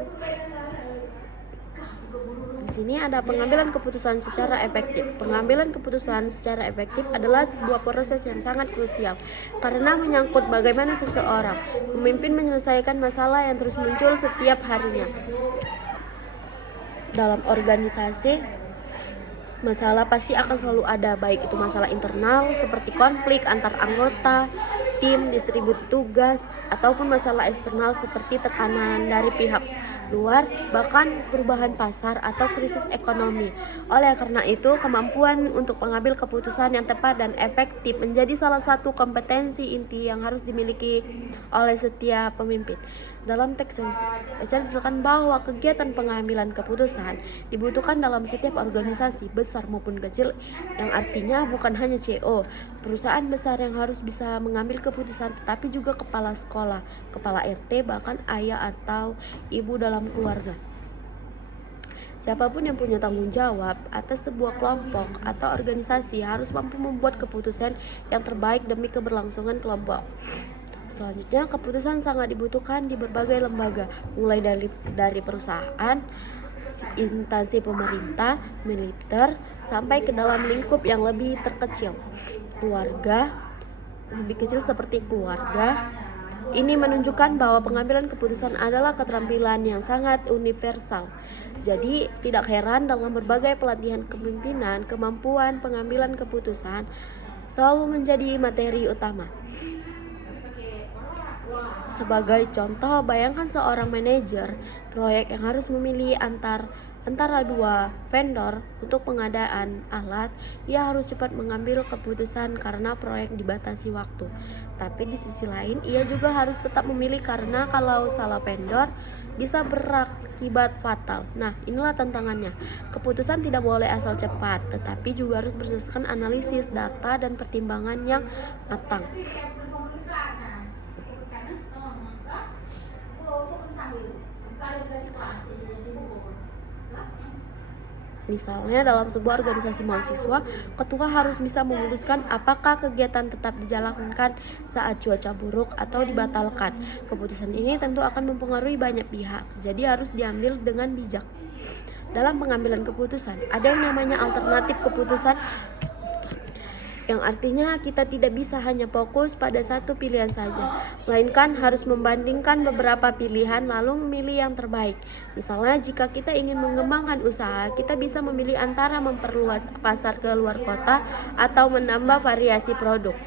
Di sini ada pengambilan keputusan secara efektif. Pengambilan keputusan secara efektif adalah sebuah proses yang sangat krusial karena menyangkut bagaimana seseorang memimpin menyelesaikan masalah yang terus muncul setiap harinya. Dalam organisasi, masalah pasti akan selalu ada, baik itu masalah internal seperti konflik antar anggota, tim, distribusi tugas, ataupun masalah eksternal seperti tekanan dari pihak luar, bahkan perubahan pasar atau krisis ekonomi. Oleh karena itu, kemampuan untuk mengambil keputusan yang tepat dan efektif menjadi salah satu kompetensi inti yang harus dimiliki oleh setiap pemimpin. Dalam teks dijelaskan bahwa kegiatan pengambilan keputusan dibutuhkan dalam setiap organisasi besar maupun kecil, yang artinya bukan hanya CEO, perusahaan besar yang harus bisa mengambil keputusan, tetapi juga kepala sekolah, kepala RT, bahkan ayah atau ibu dalam keluarga. Siapapun yang punya tanggung jawab atas sebuah kelompok atau organisasi harus mampu membuat keputusan yang terbaik demi keberlangsungan kelompok. Selanjutnya, keputusan sangat dibutuhkan di berbagai lembaga, mulai dari perusahaan, instansi pemerintah, militer, sampai ke dalam lingkup yang lebih terkecil, keluarga, lebih kecil seperti keluarga. Ini menunjukkan bahwa pengambilan keputusan adalah keterampilan yang sangat universal. Jadi, tidak heran dalam berbagai pelatihan kepemimpinan, kemampuan pengambilan keputusan selalu menjadi materi utama. Sebagai contoh, bayangkan seorang manajer proyek yang harus memilih antara dua vendor untuk pengadaan alat. Ia harus cepat mengambil keputusan karena proyek dibatasi waktu. Tapi di sisi lain, ia juga harus tetap memilih karena kalau salah vendor bisa berakibat fatal. Nah, inilah tantangannya. Keputusan tidak boleh asal cepat, tetapi juga harus berdasarkan analisis data dan pertimbangan yang matang. Misalnya dalam sebuah organisasi mahasiswa, ketua harus bisa memutuskan apakah kegiatan tetap dijalankan saat cuaca buruk atau dibatalkan. Keputusan ini tentu akan mempengaruhi banyak pihak, jadi harus diambil dengan bijak. Dalam pengambilan keputusan, ada yang namanya alternatif keputusan, yang artinya kita tidak bisa hanya fokus pada satu pilihan saja, melainkan harus membandingkan beberapa pilihan lalu memilih yang terbaik. Misalnya, jika kita ingin mengembangkan usaha, kita bisa memilih antara memperluas pasar ke luar kota atau menambah variasi produk.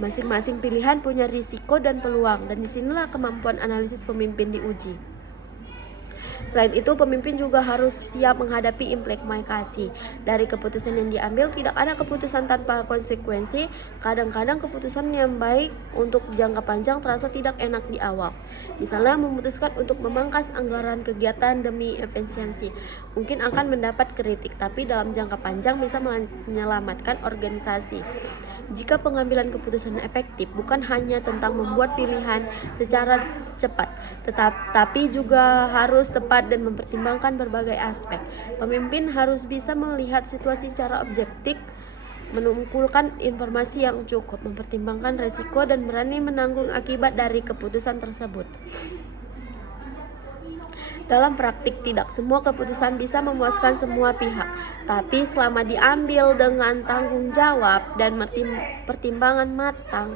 Masing-masing pilihan punya risiko dan peluang, dan disinilah kemampuan analisis pemimpin diuji. Selain itu, pemimpin juga harus siap menghadapi implikasi dari keputusan yang diambil. Tidak ada keputusan tanpa konsekuensi. Kadang-kadang keputusan yang baik untuk jangka panjang terasa tidak enak di awal. Misalnya, memutuskan untuk memangkas anggaran kegiatan demi efisiensi mungkin akan mendapat kritik, tapi dalam jangka panjang bisa menyelamatkan organisasi. Jika pengambilan keputusan efektif bukan hanya tentang membuat pilihan secara cepat, tapi juga harus tepat dan mempertimbangkan berbagai aspek. Pemimpin harus bisa melihat situasi secara objektif, mengumpulkan informasi yang cukup, mempertimbangkan risiko, dan berani menanggung akibat dari keputusan tersebut. Dalam praktik, tidak semua keputusan bisa memuaskan semua pihak, tapi selama diambil dengan tanggung jawab dan pertimbangan matang.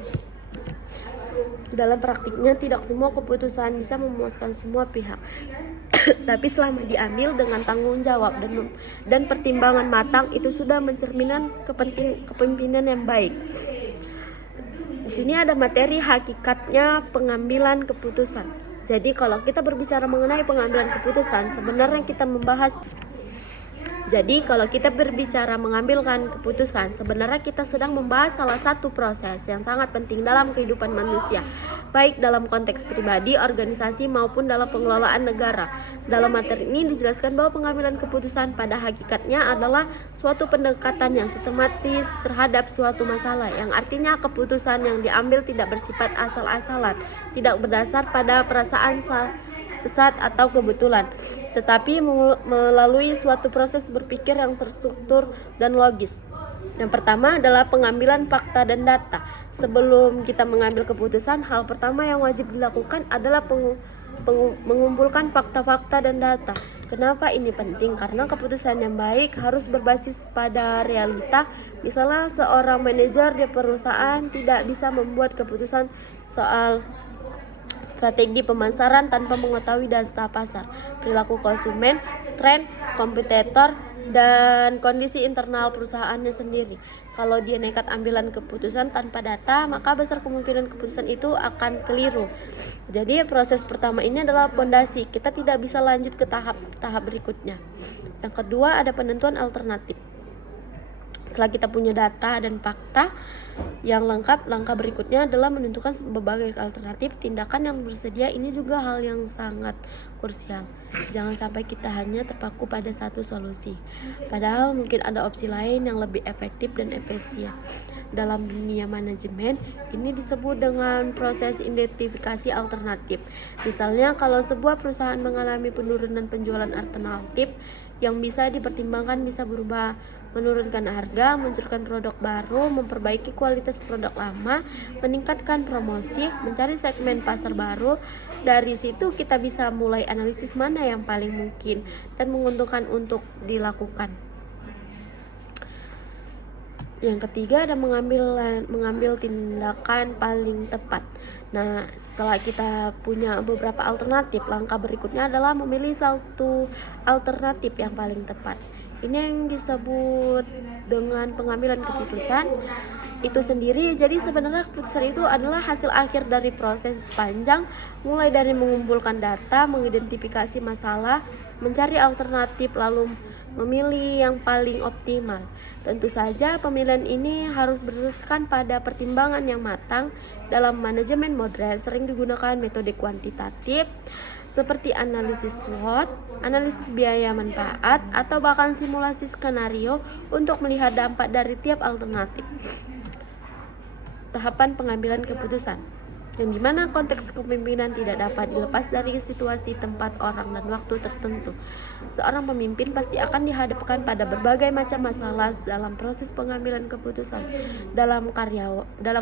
Dalam praktiknya, tidak semua keputusan bisa memuaskan semua pihak, tapi selama diambil dengan tanggung jawab dan pertimbangan matang, itu sudah mencerminkan kepemimpinan yang baik. Di sini ada materi hakikatnya pengambilan keputusan. Jadi kalau kita berbicara mengenai pengambilan keputusan, sebenarnya kita membahas mengambilkan keputusan, sebenarnya kita sedang membahas salah satu proses yang sangat penting dalam kehidupan manusia, baik dalam konteks pribadi, organisasi, maupun dalam pengelolaan negara. Dalam materi ini dijelaskan bahwa pengambilan keputusan pada hakikatnya adalah suatu pendekatan yang sistematis terhadap suatu masalah, yang artinya keputusan yang diambil tidak bersifat asal-asalan, tidak berdasar pada perasaan sesat atau kebetulan, tetapi melalui suatu proses berpikir yang terstruktur dan logis. Yang pertama adalah pengambilan fakta dan data. Sebelum kita mengambil keputusan, hal pertama yang wajib dilakukan adalah mengumpulkan fakta-fakta dan data. Kenapa ini penting? Karena keputusan yang baik harus berbasis pada realita. Misalnya, seorang manajer di perusahaan tidak bisa membuat keputusan soal strategi pemasaran tanpa mengetahui data pasar, perilaku konsumen, tren, kompetitor, dan kondisi internal perusahaannya sendiri. Kalau dia nekat ambilan keputusan tanpa data, maka besar kemungkinan keputusan itu akan keliru. Jadi proses pertama ini adalah pondasi. Kita tidak bisa lanjut ke tahap berikutnya. Yang kedua ada penentuan alternatif. Setelah kita punya data dan fakta yang lengkap, langkah berikutnya adalah menentukan berbagai alternatif tindakan yang bersedia. Ini juga hal yang sangat krusial. Jangan sampai kita hanya terpaku pada satu solusi, padahal mungkin ada opsi lain yang lebih efektif dan efisien. Dalam dunia manajemen, ini disebut dengan proses identifikasi alternatif. Misalnya, kalau sebuah perusahaan mengalami penurunan penjualan alternatif, yang bisa dipertimbangkan bisa berubah menurunkan harga, munculkan produk baru, memperbaiki kualitas produk lama, meningkatkan promosi, mencari segmen pasar baru. Dari situ kita bisa mulai analisis mana yang paling mungkin dan menguntungkan untuk dilakukan. Yang ketiga ada mengambil tindakan paling tepat. Nah, setelah kita punya beberapa alternatif, langkah berikutnya adalah memilih satu alternatif yang paling tepat. Ini yang disebut dengan pengambilan keputusan itu sendiri. Jadi sebenarnya keputusan itu adalah hasil akhir dari proses panjang, mulai dari mengumpulkan data, mengidentifikasi masalah, mencari alternatif, lalu memilih yang paling optimal. Tentu saja pemilihan ini harus berdasarkan pada pertimbangan yang matang. Dalam manajemen modern sering digunakan metode kuantitatif seperti analisis SWOT, analisis biaya manfaat, atau bahkan simulasi skenario untuk melihat dampak dari tiap alternatif. Tahapan pengambilan keputusan, yang dimana konteks kepemimpinan tidak dapat dilepas dari situasi, tempat, orang, dan waktu tertentu. Seorang pemimpin pasti akan dihadapkan pada berbagai macam masalah dalam proses pengambilan keputusan. Dalam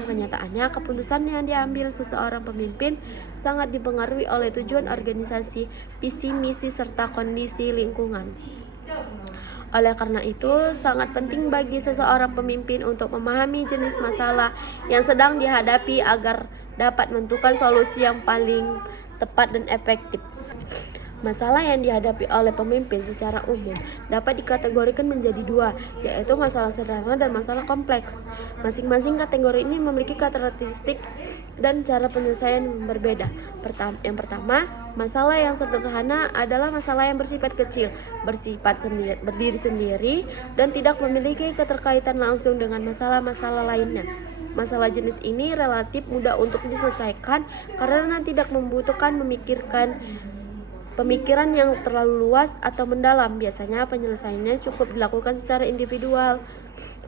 kenyataannya, keputusan yang diambil seseorang pemimpin sangat dipengaruhi oleh tujuan organisasi, visi, misi, serta kondisi lingkungan. Oleh karena itu, sangat penting bagi seseorang pemimpin untuk memahami jenis masalah yang sedang dihadapi agar dapat menentukan solusi yang paling tepat dan efektif. Masalah yang dihadapi oleh pemimpin secara umum dapat dikategorikan menjadi dua, yaitu masalah sederhana dan masalah kompleks. Masing-masing kategori ini memiliki karakteristik dan cara penyelesaian yang berbeda. Yang pertama, masalah yang sederhana adalah masalah yang bersifat kecil, berdiri sendiri, dan tidak memiliki keterkaitan langsung dengan masalah-masalah lainnya. Masalah jenis ini relatif mudah untuk diselesaikan karena tidak membutuhkan pemikiran yang terlalu luas atau mendalam. Biasanya penyelesaiannya cukup dilakukan secara individual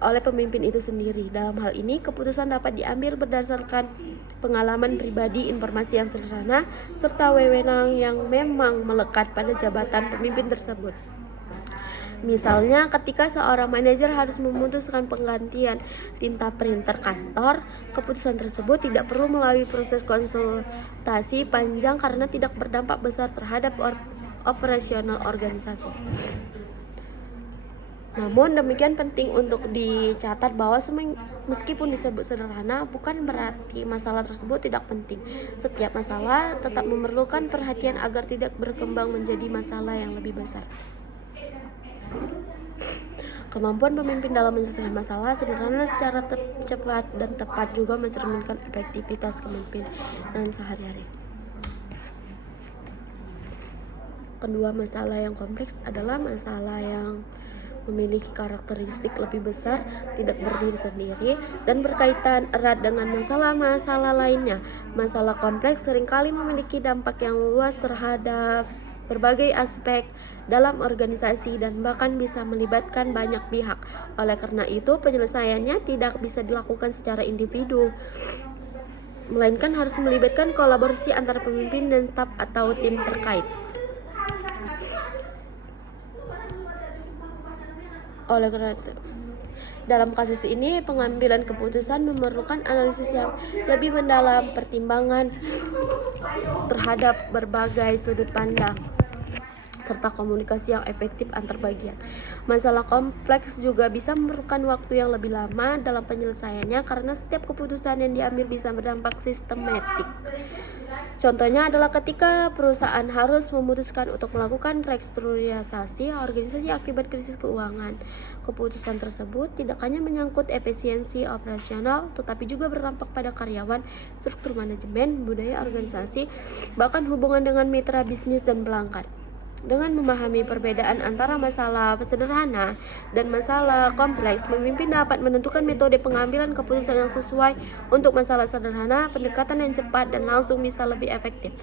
oleh pemimpin itu sendiri. Dalam hal ini, keputusan dapat diambil berdasarkan pengalaman pribadi, informasi yang sederhana, serta wewenang yang memang melekat pada jabatan pemimpin tersebut. Misalnya, ketika seorang manajer harus memutuskan penggantian tinta printer kantor, keputusan tersebut tidak perlu melalui proses konsultasi panjang karena tidak berdampak besar terhadap operasional organisasi. Namun demikian penting untuk dicatat bahwa meskipun disebut sederhana, bukan berarti masalah tersebut tidak penting. Setiap masalah tetap memerlukan perhatian agar tidak berkembang menjadi masalah yang lebih besar. Kemampuan pemimpin dalam menyelesaikan masalah sederhana secara cepat dan tepat juga mencerminkan efektivitas kepemimpinan sehari-hari. Kedua, masalah yang kompleks adalah masalah yang memiliki karakteristik lebih besar, tidak berdiri sendiri, dan berkaitan erat dengan masalah-masalah lainnya. Masalah kompleks seringkali memiliki dampak yang luas terhadap berbagai aspek dalam organisasi dan bahkan bisa melibatkan banyak pihak. Oleh karena itu, penyelesaiannya tidak bisa dilakukan secara individu, melainkan harus melibatkan kolaborasi antara pemimpin dan staf atau tim terkait. Oleh karena itu, dalam kasus ini, pengambilan keputusan memerlukan analisis yang lebih mendalam, pertimbangan terhadap berbagai sudut pandang, serta komunikasi yang efektif antar bagian. Masalah kompleks juga bisa memerlukan waktu yang lebih lama dalam penyelesaiannya karena setiap keputusan yang diambil bisa berdampak sistematik. Contohnya adalah ketika perusahaan harus memutuskan untuk melakukan restrukturisasi organisasi akibat krisis keuangan. Keputusan tersebut tidak hanya menyangkut efisiensi operasional, tetapi juga berdampak pada karyawan, struktur manajemen, budaya organisasi, bahkan hubungan dengan mitra bisnis dan pelanggan. Dengan memahami perbedaan antara masalah sederhana dan masalah kompleks, pemimpin dapat menentukan metode pengambilan keputusan yang sesuai. Untuk masalah sederhana, pendekatan yang cepat dan langsung bisa lebih efektif.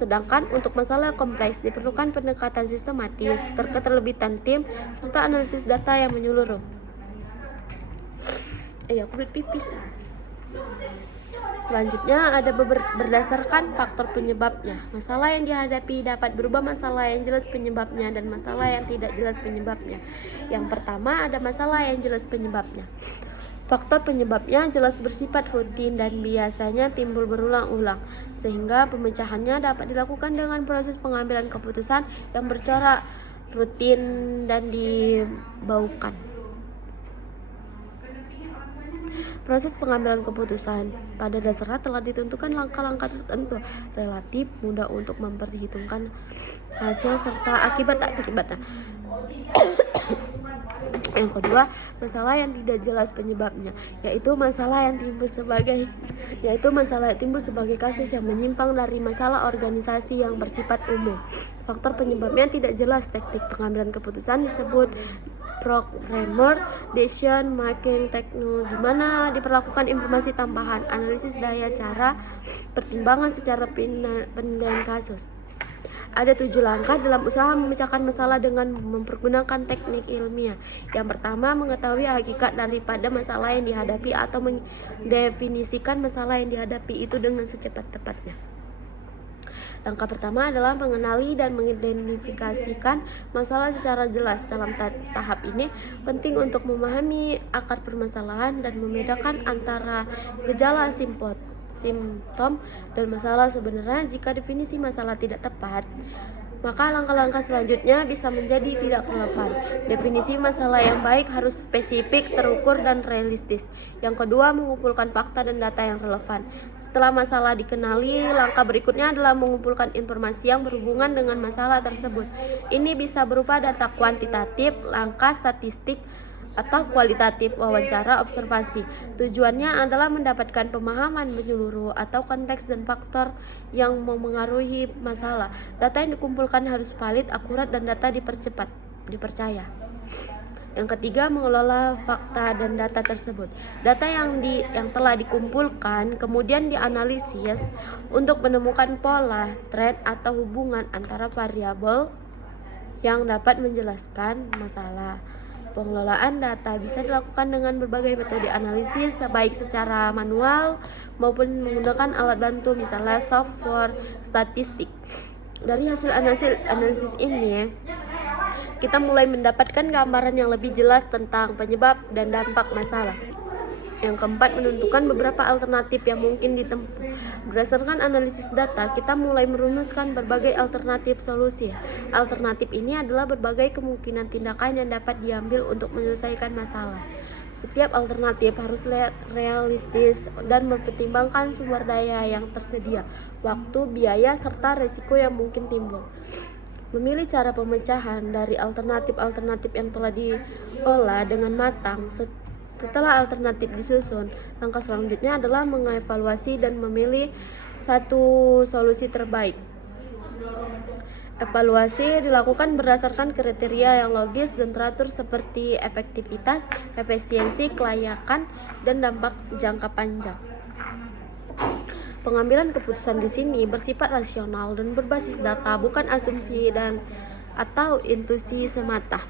Sedangkan untuk masalah kompleks diperlukan pendekatan sistematis, keterlibatan tim, serta analisis data yang menyeluruh. Aku pipis. Selanjutnya ada berdasarkan faktor penyebabnya. Masalah yang dihadapi dapat berubah masalah yang jelas penyebabnya dan masalah yang tidak jelas penyebabnya. Yang pertama ada masalah yang jelas penyebabnya. Faktor penyebabnya jelas bersifat rutin dan biasanya timbul berulang-ulang, sehingga pemecahannya dapat dilakukan dengan proses pengambilan keputusan yang bercorak, rutin, dan dibaukan. Proses pengambilan keputusan pada dasarnya telah ditentukan langkah-langkah tertentu, relatif mudah untuk memperhitungkan hasil serta akibat-akibatnya. Yang kedua, masalah yang tidak jelas penyebabnya, yaitu masalah yang timbul sebagai kasus yang menyimpang dari masalah organisasi yang bersifat umum. Faktor penyebabnya tidak jelas. Teknik pengambilan keputusan disebut programmer decision making technique, di mana diperlakukan informasi tambahan, analisis daya cara, pertimbangan secara penilaian kasus. Ada 7 langkah dalam usaha memecahkan masalah dengan mempergunakan teknik ilmiah. Yang pertama, mengetahui hakikat daripada masalah yang dihadapi atau mendefinisikan masalah yang dihadapi itu dengan secepat-cepatnya. Langkah pertama adalah mengenali dan mengidentifikasikan masalah secara jelas. Dalam tahap ini penting untuk memahami akar permasalahan dan membedakan antara gejala simptom dan masalah sebenarnya. Jika definisi masalah tidak tepat, maka langkah-langkah selanjutnya bisa menjadi tidak relevan. Definisi masalah yang baik harus spesifik, terukur, dan realistis. Yang kedua, mengumpulkan fakta dan data yang relevan. Setelah masalah dikenali, langkah berikutnya adalah mengumpulkan informasi yang berhubungan dengan masalah tersebut. Ini bisa berupa data kuantitatif, langkah statistik, atau kualitatif, wawancara, observasi. Tujuannya adalah mendapatkan pemahaman menyeluruh atau konteks dan faktor yang memengaruhi masalah. Data yang dikumpulkan harus valid, akurat, dan data dipercaya. Yang ketiga, mengelola fakta dan data tersebut. Data yang telah dikumpulkan kemudian dianalisis untuk menemukan pola, tren, atau hubungan antara variabel yang dapat menjelaskan masalah. Pengelolaan data bisa dilakukan dengan berbagai metode analisis, baik secara manual maupun menggunakan alat bantu, misalnya software statistik. Dari hasil analisis ini, kita mulai mendapatkan gambaran yang lebih jelas tentang penyebab dan dampak masalah. Yang keempat, menentukan beberapa alternatif yang mungkin ditempuh. Berdasarkan analisis data, kita mulai merumuskan berbagai alternatif solusi. Alternatif ini adalah berbagai kemungkinan tindakan yang dapat diambil untuk menyelesaikan masalah. Setiap alternatif harus realistis dan mempertimbangkan sumber daya yang tersedia, waktu, biaya, serta risiko yang mungkin timbul. Memilih cara pemecahan dari alternatif-alternatif yang telah diolah dengan matang. Setelah alternatif disusun, langkah selanjutnya adalah mengevaluasi dan memilih satu solusi terbaik. Evaluasi dilakukan berdasarkan kriteria yang logis dan teratur seperti efektivitas, efisiensi, kelayakan, dan dampak jangka panjang. Pengambilan keputusan di sini bersifat rasional dan berbasis data, bukan asumsi atau intuisi semata.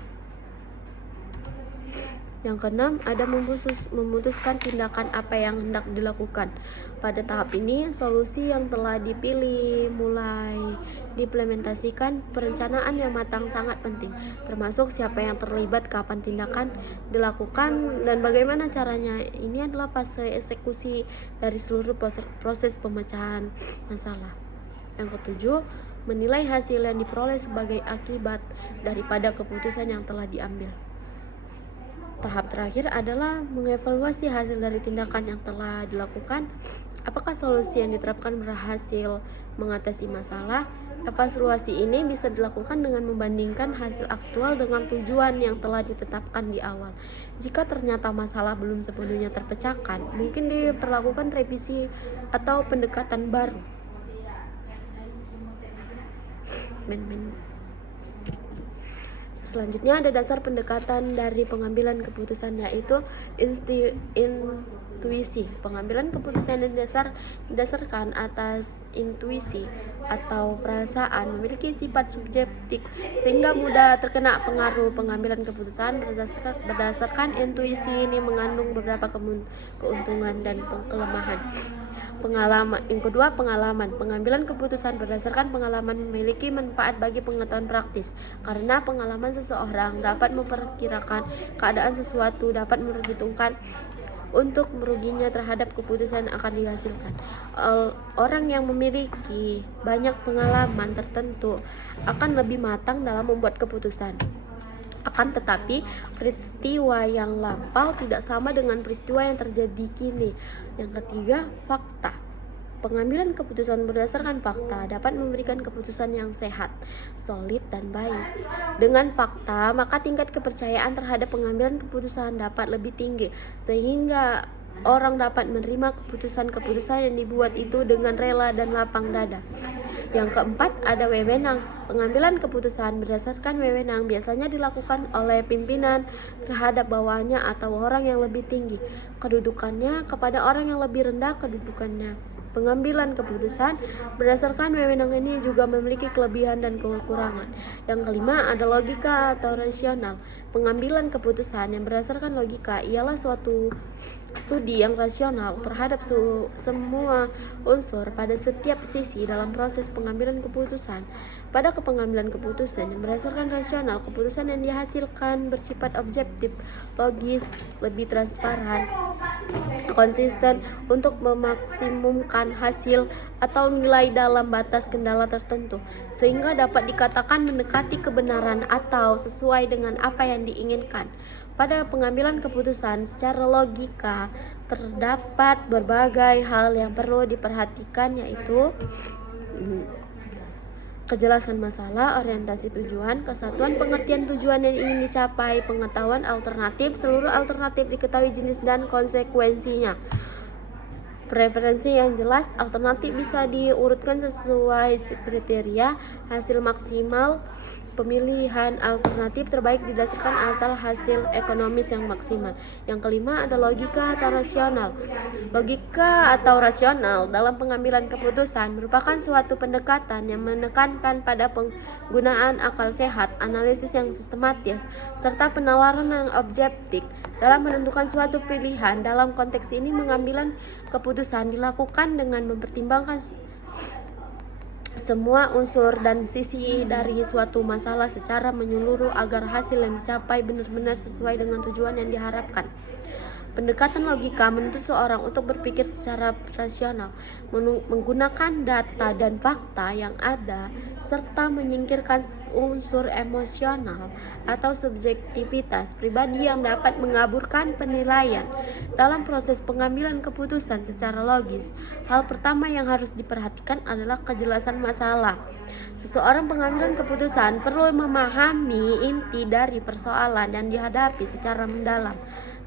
Yang keenam, ada memutuskan tindakan apa yang hendak dilakukan. Pada tahap ini, solusi yang telah dipilih mulai diimplementasikan. Perencanaan yang matang sangat penting, termasuk siapa yang terlibat, kapan tindakan dilakukan, dan bagaimana caranya. Ini adalah fase eksekusi dari seluruh proses pemecahan masalah. Yang ketujuh, menilai hasil yang diperoleh sebagai akibat daripada keputusan yang telah diambil. Tahap terakhir adalah mengevaluasi hasil dari tindakan yang telah dilakukan. Apakah solusi yang diterapkan berhasil mengatasi masalah? Evaluasi ini bisa dilakukan dengan membandingkan hasil aktual dengan tujuan yang telah ditetapkan di awal. Jika ternyata masalah belum sepenuhnya terpecahkan, mungkin diperlakukan revisi atau pendekatan baru. Selanjutnya ada dasar pendekatan dari pengambilan keputusan, yaitu intuisi. Pengambilan keputusan didasarkan atas intuisi atau perasaan, memiliki sifat subjektif sehingga mudah terkena pengaruh pengambilan keputusan. Berdasarkan intuisi ini mengandung beberapa keuntungan dan kelemahan. Pengalaman. Yang kedua, pengalaman. Pengambilan keputusan berdasarkan pengalaman memiliki manfaat bagi pengetahuan praktis, karena pengalaman seseorang dapat memperkirakan keadaan sesuatu, dapat memperhitungkan untuk meruginya terhadap keputusan yang akan dihasilkan. Orang yang memiliki banyak pengalaman tertentu akan lebih matang dalam membuat keputusan. Akan tetapi, peristiwa yang lampau tidak sama dengan peristiwa yang terjadi kini. Yang ketiga, fakta. Pengambilan keputusan berdasarkan fakta dapat memberikan keputusan yang sehat, solid, dan baik. Dengan fakta, maka tingkat kepercayaan terhadap pengambilan keputusan dapat lebih tinggi, sehingga orang dapat menerima keputusan-keputusan yang dibuat itu dengan rela dan lapang dada. Yang keempat, ada wewenang. Pengambilan keputusan berdasarkan wewenang biasanya dilakukan oleh pimpinan terhadap bawahannya atau orang yang lebih tinggi kedudukannya kepada orang yang lebih rendah kedudukannya. Pengambilan keputusan berdasarkan wewenang ini juga memiliki kelebihan dan kekurangan. Yang kelima, ada logika atau rasional. Pengambilan keputusan yang berdasarkan logika ialah suatu studi yang rasional terhadap semua unsur pada setiap sisi dalam proses pengambilan keputusan. Pada pengambilan keputusan yang berdasarkan rasional, keputusan yang dihasilkan bersifat objektif, logis, lebih transparan, konsisten untuk memaksimumkan hasil atau nilai dalam batas kendala tertentu, sehingga dapat dikatakan mendekati kebenaran atau sesuai dengan apa yang diinginkan. Pada pengambilan keputusan secara logika terdapat berbagai hal yang perlu diperhatikan, yaitu kejelasan masalah, orientasi tujuan, kesatuan pengertian tujuan yang ingin dicapai, pengetahuan alternatif, seluruh alternatif diketahui jenis dan konsekuensinya. Preferensi yang jelas, alternatif bisa diurutkan sesuai kriteria, hasil maksimal, pemilihan alternatif terbaik didasarkan atas hasil ekonomis yang maksimal. Yang kelima, ada logika atau rasional. Logika atau rasional dalam pengambilan keputusan merupakan suatu pendekatan yang menekankan pada penggunaan akal sehat, analisis yang sistematis, serta penalaran yang objektif dalam menentukan suatu pilihan. Dalam konteks ini, pengambilan keputusan dilakukan dengan mempertimbangkan semua unsur dan sisi dari suatu masalah secara menyeluruh agar hasil yang dicapai benar-benar sesuai dengan tujuan yang diharapkan. Pendekatan logika menuntut seorang untuk berpikir secara rasional, menggunakan data dan fakta yang ada, serta menyingkirkan unsur emosional atau subjektivitas pribadi yang dapat mengaburkan penilaian. Dalam proses pengambilan keputusan secara logis, hal pertama yang harus diperhatikan adalah kejelasan masalah. Seseorang pengambilan keputusan perlu memahami inti dari persoalan yang dihadapi secara mendalam.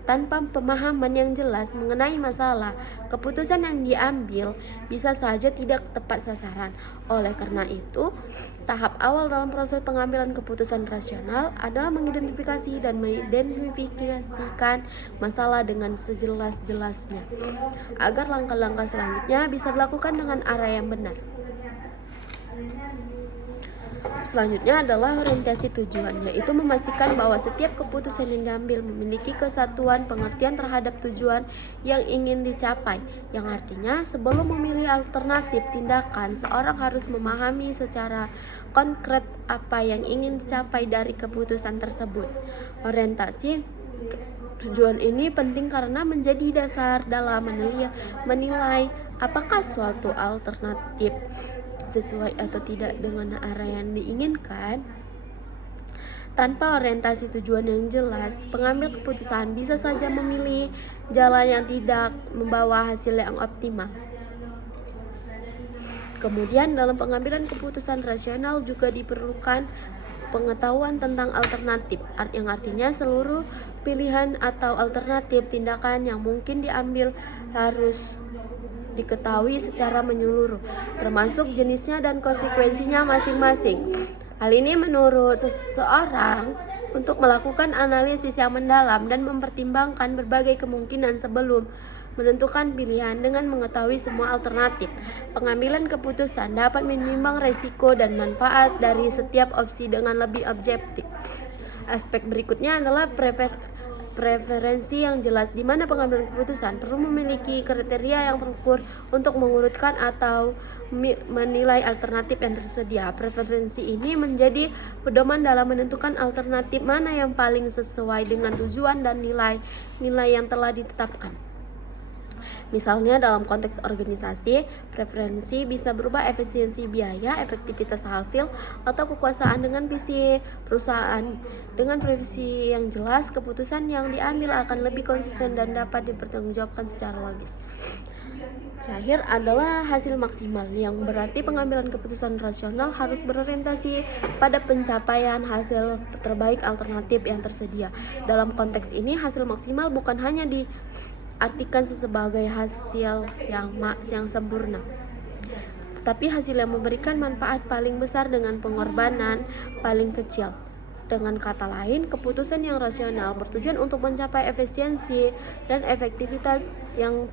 Tanpa pemahaman yang jelas mengenai masalah, keputusan yang diambil bisa saja tidak tepat sasaran. Oleh karena itu, tahap awal dalam proses pengambilan keputusan rasional adalah mengidentifikasi dan mengidentifikasikan masalah dengan sejelas-jelasnya, agar langkah-langkah selanjutnya bisa dilakukan dengan arah yang benar. Selanjutnya adalah orientasi tujuan, yaitu memastikan bahwa setiap keputusan yang diambil memiliki kesatuan pengertian terhadap tujuan yang ingin dicapai, yang artinya sebelum memilih alternatif tindakan, seorang harus memahami secara konkret apa yang ingin dicapai dari keputusan tersebut. Orientasi tujuan ini penting karena menjadi dasar dalam menilai apakah suatu alternatif sesuai atau tidak dengan arah yang diinginkan. Tanpa orientasi tujuan yang jelas, pengambil keputusan bisa saja memilih jalan yang tidak membawa hasil yang optimal. Kemudian dalam pengambilan keputusan rasional juga diperlukan pengetahuan tentang alternatif, yang artinya seluruh pilihan atau alternatif tindakan yang mungkin diambil harus diketahui secara menyeluruh, termasuk jenisnya dan konsekuensinya masing-masing. Hal ini menurut seseorang untuk melakukan analisis yang mendalam dan mempertimbangkan berbagai kemungkinan sebelum menentukan pilihan. Dengan mengetahui semua alternatif, pengambilan keputusan dapat menimbang resiko dan manfaat dari setiap opsi dengan lebih objektif. Aspek berikutnya adalah preferensi yang jelas, di mana pengambilan keputusan perlu memiliki kriteria yang terukur untuk mengurutkan atau menilai alternatif yang tersedia. Preferensi ini menjadi pedoman dalam menentukan alternatif mana yang paling sesuai dengan tujuan dan nilai yang telah ditetapkan. Misalnya dalam konteks organisasi, preferensi bisa berupa efisiensi biaya, efektivitas hasil, atau kekuasaan. Dengan visi perusahaan dengan previsi yang jelas, keputusan yang diambil akan lebih konsisten dan dapat dipertanggungjawabkan secara logis. Terakhir adalah hasil maksimal, yang berarti pengambilan keputusan rasional harus berorientasi pada pencapaian hasil terbaik alternatif yang tersedia. Dalam konteks ini, hasil maksimal bukan hanya diartikan sebagai hasil yang sempurna, tapi hasil yang memberikan manfaat paling besar dengan pengorbanan paling kecil. Dengan kata lain, keputusan yang rasional bertujuan untuk mencapai efisiensi dan efektivitas yang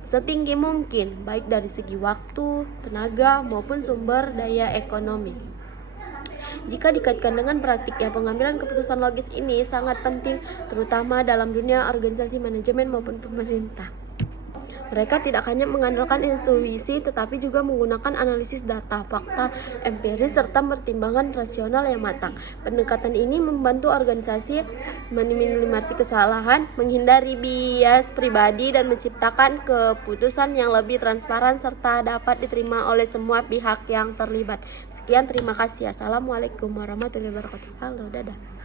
setinggi mungkin, baik dari segi waktu, tenaga, maupun sumber daya ekonomi. Jika dikaitkan dengan praktiknya, pengambilan keputusan logis ini sangat penting, terutama dalam dunia organisasi, manajemen, maupun pemerintah. Mereka tidak hanya mengandalkan intuisi, tetapi juga menggunakan analisis data, fakta empiris, serta pertimbangan rasional yang matang. Pendekatan ini membantu organisasi meminimalisasi kesalahan, menghindari bias pribadi, dan menciptakan keputusan yang lebih transparan serta dapat diterima oleh semua pihak yang terlibat. Sekian, terima kasih. Assalamualaikum warahmatullahi wabarakatuh. Halo, dadah.